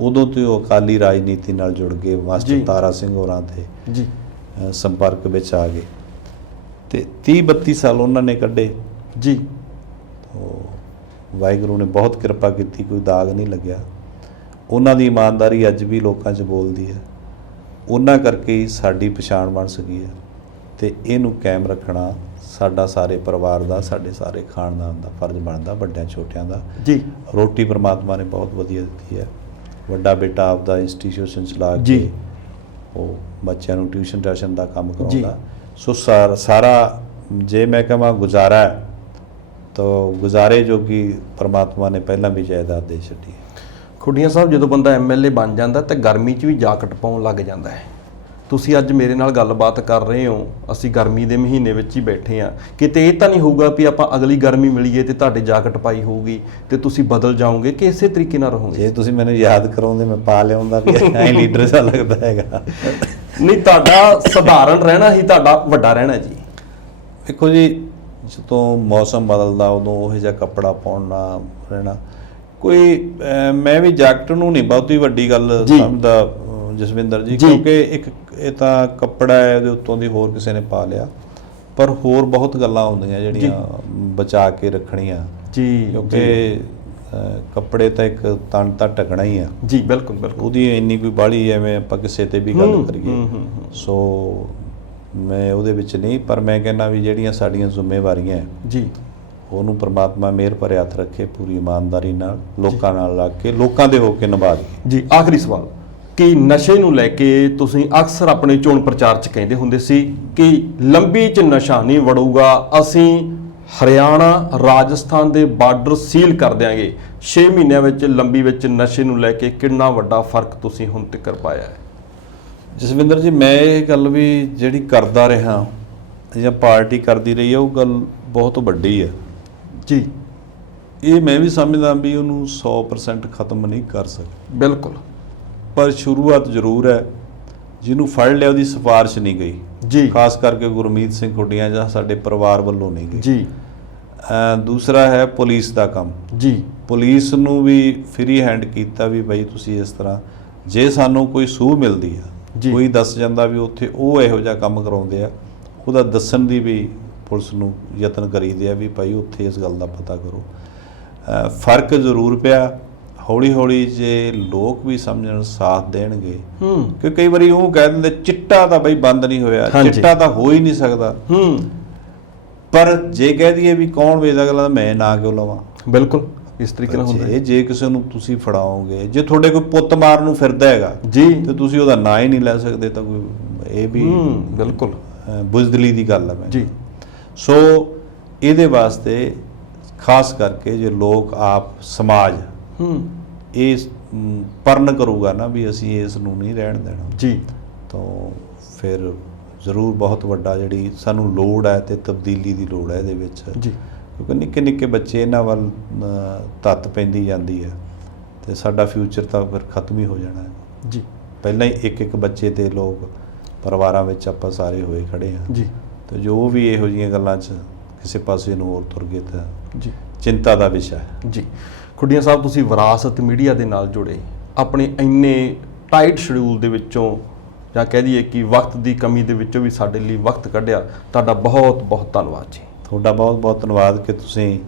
ਉਦੋਂ ਤੋਂ ਉਹ ਅਕਾਲੀ ਰਾਜਨੀਤੀ ਨਾਲ ਜੁੜ ਗਏ, ਮਾਸਟਰ ਤਾਰਾ ਸਿੰਘ ਹੋਰਾਂ ਦੇ ਜੀ ਸੰਪਰਕ ਵਿੱਚ ਆ ਗਏ ਤੇ 30-32 ਸਾਲ ਉਹਨਾਂ ਨੇ ਕੱਢੇ। ਜੀ। ਵਾਹਿਗੁਰੂ ਨੇ ਬਹੁਤ ਕਿਰਪਾ ਕੀਤੀ, ਕੋਈ ਦਾਗ ਨਹੀਂ ਲੱਗਿਆ। ਉਹਨਾਂ ਦੀ ਇਮਾਨਦਾਰੀ ਅੱਜ ਵੀ ਲੋਕਾਂ 'ਚ ਬੋਲਦੀ ਹੈ। ਉਹਨਾਂ ਕਰਕੇ ਹੀ ਸਾਡੀ ਪਛਾਣ ਬਣ ਸਕੀ ਹੈ ਤੇ ਇਹਨੂੰ ਕਾਇਮ ਰੱਖਣਾ ਸਾਡਾ ਸਾਰੇ ਪਰਿਵਾਰ ਦਾ, ਸਾਡੇ ਸਾਰੇ ਖਾਨਦਾਨ ਦਾ ਫਰਜ਼ ਬਣਦਾ, ਵੱਡਿਆਂ ਛੋਟਿਆਂ ਦਾ। ਜੀ। ਰੋਟੀ ਪਰਮਾਤਮਾ ਨੇ ਬਹੁਤ ਵਧੀਆ ਦਿੱਤੀ ਹੈ। ਵੱਡਾ ਬੇਟਾ ਆਪਦਾ ਇੰਸਟੀਟਿਊਸ਼ਨ ਚਲਾ ਕੇ ਉਹ ਬੱਚਿਆਂ ਨੂੰ ਟਿਊਸ਼ਨ ਟਾਸ਼ਨ ਦਾ ਕੰਮ ਕਰਾਉਂਦਾ। ਸੋ ਸਾਰਾ ਜੇ ਮੈਂ ਕਹਾਂ ਗੁਜ਼ਾਰਾ ਹੈ ਤਾਂ ਗੁਜ਼ਾਰੇ ਜੋਗੀ ਪਰਮਾਤਮਾ ਨੇ ਪਹਿਲਾਂ ਵੀ ਜਾਇਦਾਦ ਦੇ ਛੱਡੀ ਹੈ। ਖੁੱਡੀਆਂ ਸਾਹਿਬ, ਜਦੋਂ ਬੰਦਾ MLA ਬਣ ਜਾਂਦਾ ਤਾਂ ਗਰਮੀ 'ਚ ਵੀ ਜਾਕਟ ਪਾਉਣ ਲੱਗ ਜਾਂਦਾ ਹੈ। ਤੁਸੀਂ ਅੱਜ ਮੇਰੇ ਨਾਲ ਗੱਲਬਾਤ ਕਰ ਰਹੇ ਹੋ, ਅਸੀਂ ਗਰਮੀ ਦੇ ਮਹੀਨੇ ਵਿੱਚ ਹੀ ਬੈਠੇ ਹਾਂ। ਕਿਤੇ ਇਹ ਤਾਂ ਨਹੀਂ ਹੋਊਗਾ ਵੀ ਆਪਾਂ ਅਗਲੀ ਗਰਮੀ ਮਿਲੀਏ ਤੇ ਤੁਹਾਡੇ ਜਾਕਟ ਪਾਈ ਹੋਊਗੀ ਤੇ ਤੁਸੀਂ ਬਦਲ ਜਾਓਗੇ ਕਿ ਇਸੇ ਤਰੀਕੇ ਨਾਲ ਰਹੋਗੇ? ਜੇ ਤੁਸੀਂ ਮੈਨੂੰ ਯਾਦ ਕਰਾਉਂਦੇ ਮੈਂ ਪਾ ਲਿਆਉਂਦਾ ਵੀ ਐਂ ਲੀਡਰ ਜਿਹਾ ਲੱਗਦਾ ਹੈਗਾ। ਨਹੀਂ, ਤੁਹਾਡਾ ਸਧਾਰਨ ਰਹਿਣਾ ਹੀ ਤੁਹਾਡਾ ਵੱਡਾ ਰਹਿਣਾ ਜੀ। ਦੇਖੋ ਜੀ, ਜਦੋਂ ਮੌਸਮ ਬਦਲਦਾ ਉਦੋਂ ਉਹੋ ਜਿਹਾ ਕੱਪੜਾ ਪਾਉਣਾ ਰਹਿਣਾ। ਕੋਈ ਮੈਂ ਵੀ ਜੈਕਟ ਨੂੰ ਨਹੀਂ ਬਹੁਤੀ ਵੱਡੀ ਗੱਲ ਸਮਝਦਾ ਜਸਵਿੰਦਰ ਜੀ, ਕਿਉਂਕਿ ਇੱਕ ਇਹ ਤਾਂ ਕੱਪੜਾ ਹੈ, ਉਹਦੇ ਉੱਤੋਂ ਦੀ ਹੋਰ ਕਿਸੇ ਨੇ ਪਾ ਲਿਆ। ਪਰ ਹੋਰ ਬਹੁਤ ਗੱਲਾਂ ਹੁੰਦੀਆਂ ਜਿਹੜੀਆਂ ਬਚਾ ਕੇ ਰੱਖਣੀਆਂ ਜੀ, ਕਿਉਂਕਿ ਕੱਪੜੇ ਤਾਂ ਇੱਕ ਤਨ ਤਾਂ ਢਕਣਾ ਹੀ ਆ ਜੀ। ਬਿਲਕੁਲ ਬਿਲਕੁਲ। ਉਹਦੀ ਇੰਨੀ ਕੋਈ ਬਾਹਲੀ ਐਵੇਂ ਆਪਾਂ ਕਿਸੇ ਤੇ ਵੀ ਗੱਲ ਕਰੀਏ ਸੋ ਮੈਂ ਉਹਦੇ ਵਿੱਚ ਨਹੀਂ। ਪਰ ਮੈਂ ਕਹਿੰਦਾ ਵੀ ਜਿਹੜੀਆਂ ਸਾਡੀਆਂ ਜ਼ਿੰਮੇਵਾਰੀਆਂ ਜੀ ਉਹਨੂੰ ਪ੍ਰਮਾਤਮਾ ਮਿਹਰ ਭਰੇ ਹੱਥ ਰੱਖੇ, ਪੂਰੀ ਇਮਾਨਦਾਰੀ ਨਾਲ ਲੋਕਾਂ ਨਾਲ ਲੱਗ ਕੇ ਲੋਕਾਂ ਦੇ ਹੋ ਕੇ ਨਿਭਾ ਦਈਏ ਜੀ। ਆਖਰੀ ਸਵਾਲ ਕਿ ਨਸ਼ੇ ਨੂੰ ਲੈ ਕੇ ਤੁਸੀਂ ਅਕਸਰ ਆਪਣੇ ਚੋਣ ਪ੍ਰਚਾਰ 'ਚ ਕਹਿੰਦੇ ਹੁੰਦੇ ਸੀ ਕਿ ਲੰਬੀ 'ਚ ਨਸ਼ਾ ਨਹੀਂ ਵੜੂਗਾ, ਅਸੀਂ ਹਰਿਆਣਾ ਰਾਜਸਥਾਨ ਦੇ ਬਾਰਡਰ ਸੀਲ ਕਰ ਦਿਆਂਗੇ। 6 ਮਹੀਨਿਆਂ ਵਿੱਚ ਲੰਬੀ ਵਿੱਚ ਨਸ਼ੇ ਨੂੰ ਲੈ ਕੇ ਕਿੰਨਾ ਵੱਡਾ ਫਰਕ ਤੁਸੀਂ ਹੁਣ ਤੱਕ ਪਾਇਆ ਹੈ? ਜਸਵਿੰਦਰ ਜੀ, ਮੈਂ ਇਹ ਗੱਲ ਵੀ ਜਿਹੜੀ ਕਰਦਾ ਰਿਹਾ ਜਾਂ ਪਾਰਟੀ ਕਰਦੀ ਰਹੀ ਹੈ ਉਹ ਗੱਲ ਬਹੁਤ ਵੱਡੀ ਹੈ ਜੀ। ਇਹ ਮੈਂ ਵੀ ਸਮਝਦਾ ਵੀ ਉਹਨੂੰ 100% ਖਤਮ ਨਹੀਂ ਕਰ ਸਕਦੇ। ਬਿਲਕੁਲ। ਪਰ ਸ਼ੁਰੂਆਤ ਜ਼ਰੂਰ ਹੈ। ਜਿਹਨੂੰ ਫੜ ਲਿਆ ਉਹਦੀ ਸਿਫਾਰਿਸ਼ ਨਹੀਂ ਗਈ ਜੀ, ਖਾਸ ਕਰਕੇ ਗੁਰਮੀਤ ਸਿੰਘ ਖੁੱਡੀਆਂ ਜਾਂ ਸਾਡੇ ਪਰਿਵਾਰ ਵੱਲੋਂ ਨਹੀਂ ਗਈ ਜੀ। ਦੂਸਰਾ ਹੈ ਪੁਲਿਸ ਦਾ ਕੰਮ ਜੀ। ਪੁਲਿਸ ਨੂੰ ਵੀ ਫ੍ਰੀ ਹੈਂਡ ਕੀਤਾ ਵੀ ਬਾਈ ਤੁਸੀਂ ਇਸ ਤਰ੍ਹਾਂ, ਜੇ ਸਾਨੂੰ ਕੋਈ ਸੂਹ ਮਿਲਦੀ ਆ, ਕੋਈ ਦੱਸ ਜਾਂਦਾ ਵੀ ਉੱਥੇ ਉਹ ਇਹੋ ਜਿਹਾ ਕੰਮ ਕਰਾਉਂਦੇ ਆ, ਉਹਦਾ ਦੱਸਣ ਦੀ ਵੀ ਪੁਲਿਸ ਨੂੰ ਯਤਨ ਕਰੀਦੇ ਆ ਵੀ ਭਾਈ ਉੱਥੇ ਇਸ ਗੱਲ ਦਾ ਪਤਾ ਕਰੋ। ਫਰਕ ਜ਼ਰੂਰ ਪਿਆ। ਹੌਲੀ ਹੌਲੀ ਜੇ ਲੋਕ ਵੀ ਸਮਝਣ, ਸਾਥ ਦੇਣਗੇ, ਕਿ ਕਈ ਵਾਰੀ ਉਹ ਕਹਿ ਦਿੰਦੇ ਚਿੱਟਾ ਤਾਂ ਬਈ ਬੰਦ ਨਹੀਂ ਹੋਇਆ, ਚਿੱਟਾ ਤਾਂ ਹੋ ਹੀ ਨਹੀਂ ਸਕਦਾ। ਪਰ ਜੇ ਕਹਿ ਦਈਏ ਵੀ ਕੌਣ ਵੇਚਦਾ, ਅਗਲਾ ਮੈਂ ਨਾ ਕਿਉਂ ਲਵਾਂ। ਬਿਲਕੁਲ ਇਸ ਤਰੀਕੇ ਨਾਲ ਹੁੰਦਾ। ਜੇ ਕਿਸੇ ਨੂੰ ਤੁਸੀਂ ਫੜਾਓਗੇ, ਜੇ ਤੁਹਾਡੇ ਕੋਈ ਪੁੱਤ ਮਾਰਨ ਨੂੰ ਫਿਰਦਾ ਹੈਗਾ ਜੀ ਤੇ ਤੁਸੀਂ ਉਹਦਾ ਨਾਂ ਹੀ ਨਹੀਂ ਲੈ ਸਕਦੇ, ਤਾਂ ਕੋਈ ਇਹ ਵੀ ਬਿਲਕੁਲ ਬੁਜ਼ਦਿਲੀ ਦੀ ਗੱਲ ਹੈ ਜੀ। ਸੋ ਇਹਦੇ ਵਾਸਤੇ ਖਾਸ ਕਰਕੇ ਜੇ ਲੋਕ ਆਪ ਸਮਾਜ ਇਹ ਪਰਨ ਕਰੂਗਾ ਨਾ ਵੀ ਅਸੀਂ ਇਸ ਨੂੰ ਨਹੀਂ ਰਹਿਣ ਦੇਣਾ ਜੀ, ਤਾਂ ਫਿਰ ਜ਼ਰੂਰ ਬਹੁਤ ਵੱਡਾ ਜਿਹੜੀ ਸਾਨੂੰ ਲੋੜ ਹੈ ਤੇ ਤਬਦੀਲੀ ਦੀ ਲੋੜ ਹੈ ਇਹਦੇ ਵਿੱਚ ਜੀ। ਕਿਉਂਕਿ ਨਿੱਕੇ ਨਿੱਕੇ ਬੱਚੇ ਇਹਨਾਂ ਵੱਲ ਧੱਤ ਪੈਂਦੀ ਜਾਂਦੀ ਹੈ ਤੇ ਸਾਡਾ ਫਿਊਚਰ ਤਾਂ ਫਿਰ ਖਤਮ ਹੀ ਹੋ ਜਾਣਾ ਹੈ ਜੀ। ਪਹਿਲਾਂ ਹੀ ਇੱਕ ਇੱਕ ਬੱਚੇ ਤੇ ਲੋਕ ਪਰਿਵਾਰਾਂ ਵਿੱਚ ਆਪਾਂ ਸਾਰੇ ਹੋਏ ਖੜੇ ਹਾਂ ਜੀ। ਤੇ ਜੋ ਵੀ ਇਹੋ ਜਿਹੀਆਂ ਗੱਲਾਂ 'ਚ ਕਿਸੇ ਪਾਸੇ ਨੂੰ ਹੋਰ ਤੁਰ ਗਏ ਤਾਂ ਜੀ ਚਿੰਤਾ ਦਾ ਵਿਸ਼ਾ ਹੈ ਜੀ। ਖੁੱਡੀਆਂ ਸਾਹਿਬ, ਤੁਸੀਂ ਵਿਰਾਸਤ ਮੀਡੀਆ ਦੇ ਨਾਲ ਜੁੜੇ, ਆਪਣੇ ਇੰਨੇ ਟਾਈਟ ਸ਼ਡਿਊਲ ਦੇ ਵਿੱਚੋਂ ਜਾਂ ਕਹਿ ਦਈਏ ਕਿ ਵਕਤ ਦੀ ਕਮੀ ਦੇ ਵਿੱਚੋਂ ਵੀ ਸਾਡੇ ਲਈ ਵਕਤ ਕੱਢਿਆ, ਤੁਹਾਡਾ ਬਹੁਤ ਬਹੁਤ ਧੰਨਵਾਦ ਜੀ। ਤੁਹਾਡਾ ਬਹੁਤ ਬਹੁਤ ਧੰਨਵਾਦ ਕਿ ਤੁਸੀਂ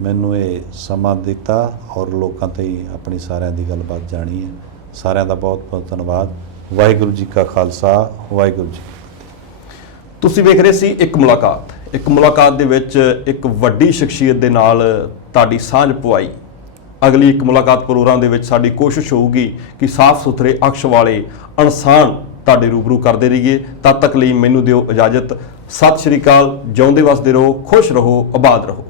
ਮੈਨੂੰ ਇਹ ਸਮਾਂ ਦਿੱਤਾ ਔਰ ਲੋਕਾਂ ਤੇ ਆਪਣੀ ਸਾਰਿਆਂ ਦੀ ਗੱਲਬਾਤ ਜਾਣੀ ਹੈ। ਸਾਰਿਆਂ ਦਾ ਬਹੁਤ ਬਹੁਤ ਧੰਨਵਾਦ। ਵਾਹਿਗੁਰੂ ਜੀ ਕਾ ਖਾਲਸਾ, ਵਾਹਿਗੁਰੂ ਜੀ। ਤੁਸੀਂ ਵੇਖ ਰਹੇ ਸੀ ਇੱਕ ਮੁਲਾਕਾਤ ਦੇ ਵਿੱਚ ਇੱਕ ਵੱਡੀ ਸ਼ਖਸੀਅਤ ਦੇ ਨਾਲ ਤੁਹਾਡੀ ਸਾਂਝ ਪਵਾਈ। ਅਗਲੀ ਇੱਕ ਮੁਲਾਕਾਤ ਪ੍ਰੋਗਰਾਮ ਦੇ ਵਿੱਚ ਸਾਡੀ ਕੋਸ਼ਿਸ਼ ਹੋਊਗੀ ਕਿ ਸਾਫ਼ ਸੁਥਰੇ ਅਕਸ਼ ਵਾਲੇ ਇਨਸਾਨ ਤੁਹਾਡੇ ਰੂਬਰੂ ਕਰਦੇ ਰਹੀਏ। ਤਦ ਤੱਕ ਲਈ ਮੈਨੂੰ ਦਿਓ ਇਜਾਜ਼ਤ। ਸਤਿ ਸ਼੍ਰੀ ਅਕਾਲ। ਜਿਉਂਦੇ ਵਸਦੇ ਰਹੋ, ਖੁਸ਼ ਰਹੋ, ਆਬਾਦ ਰਹੋ।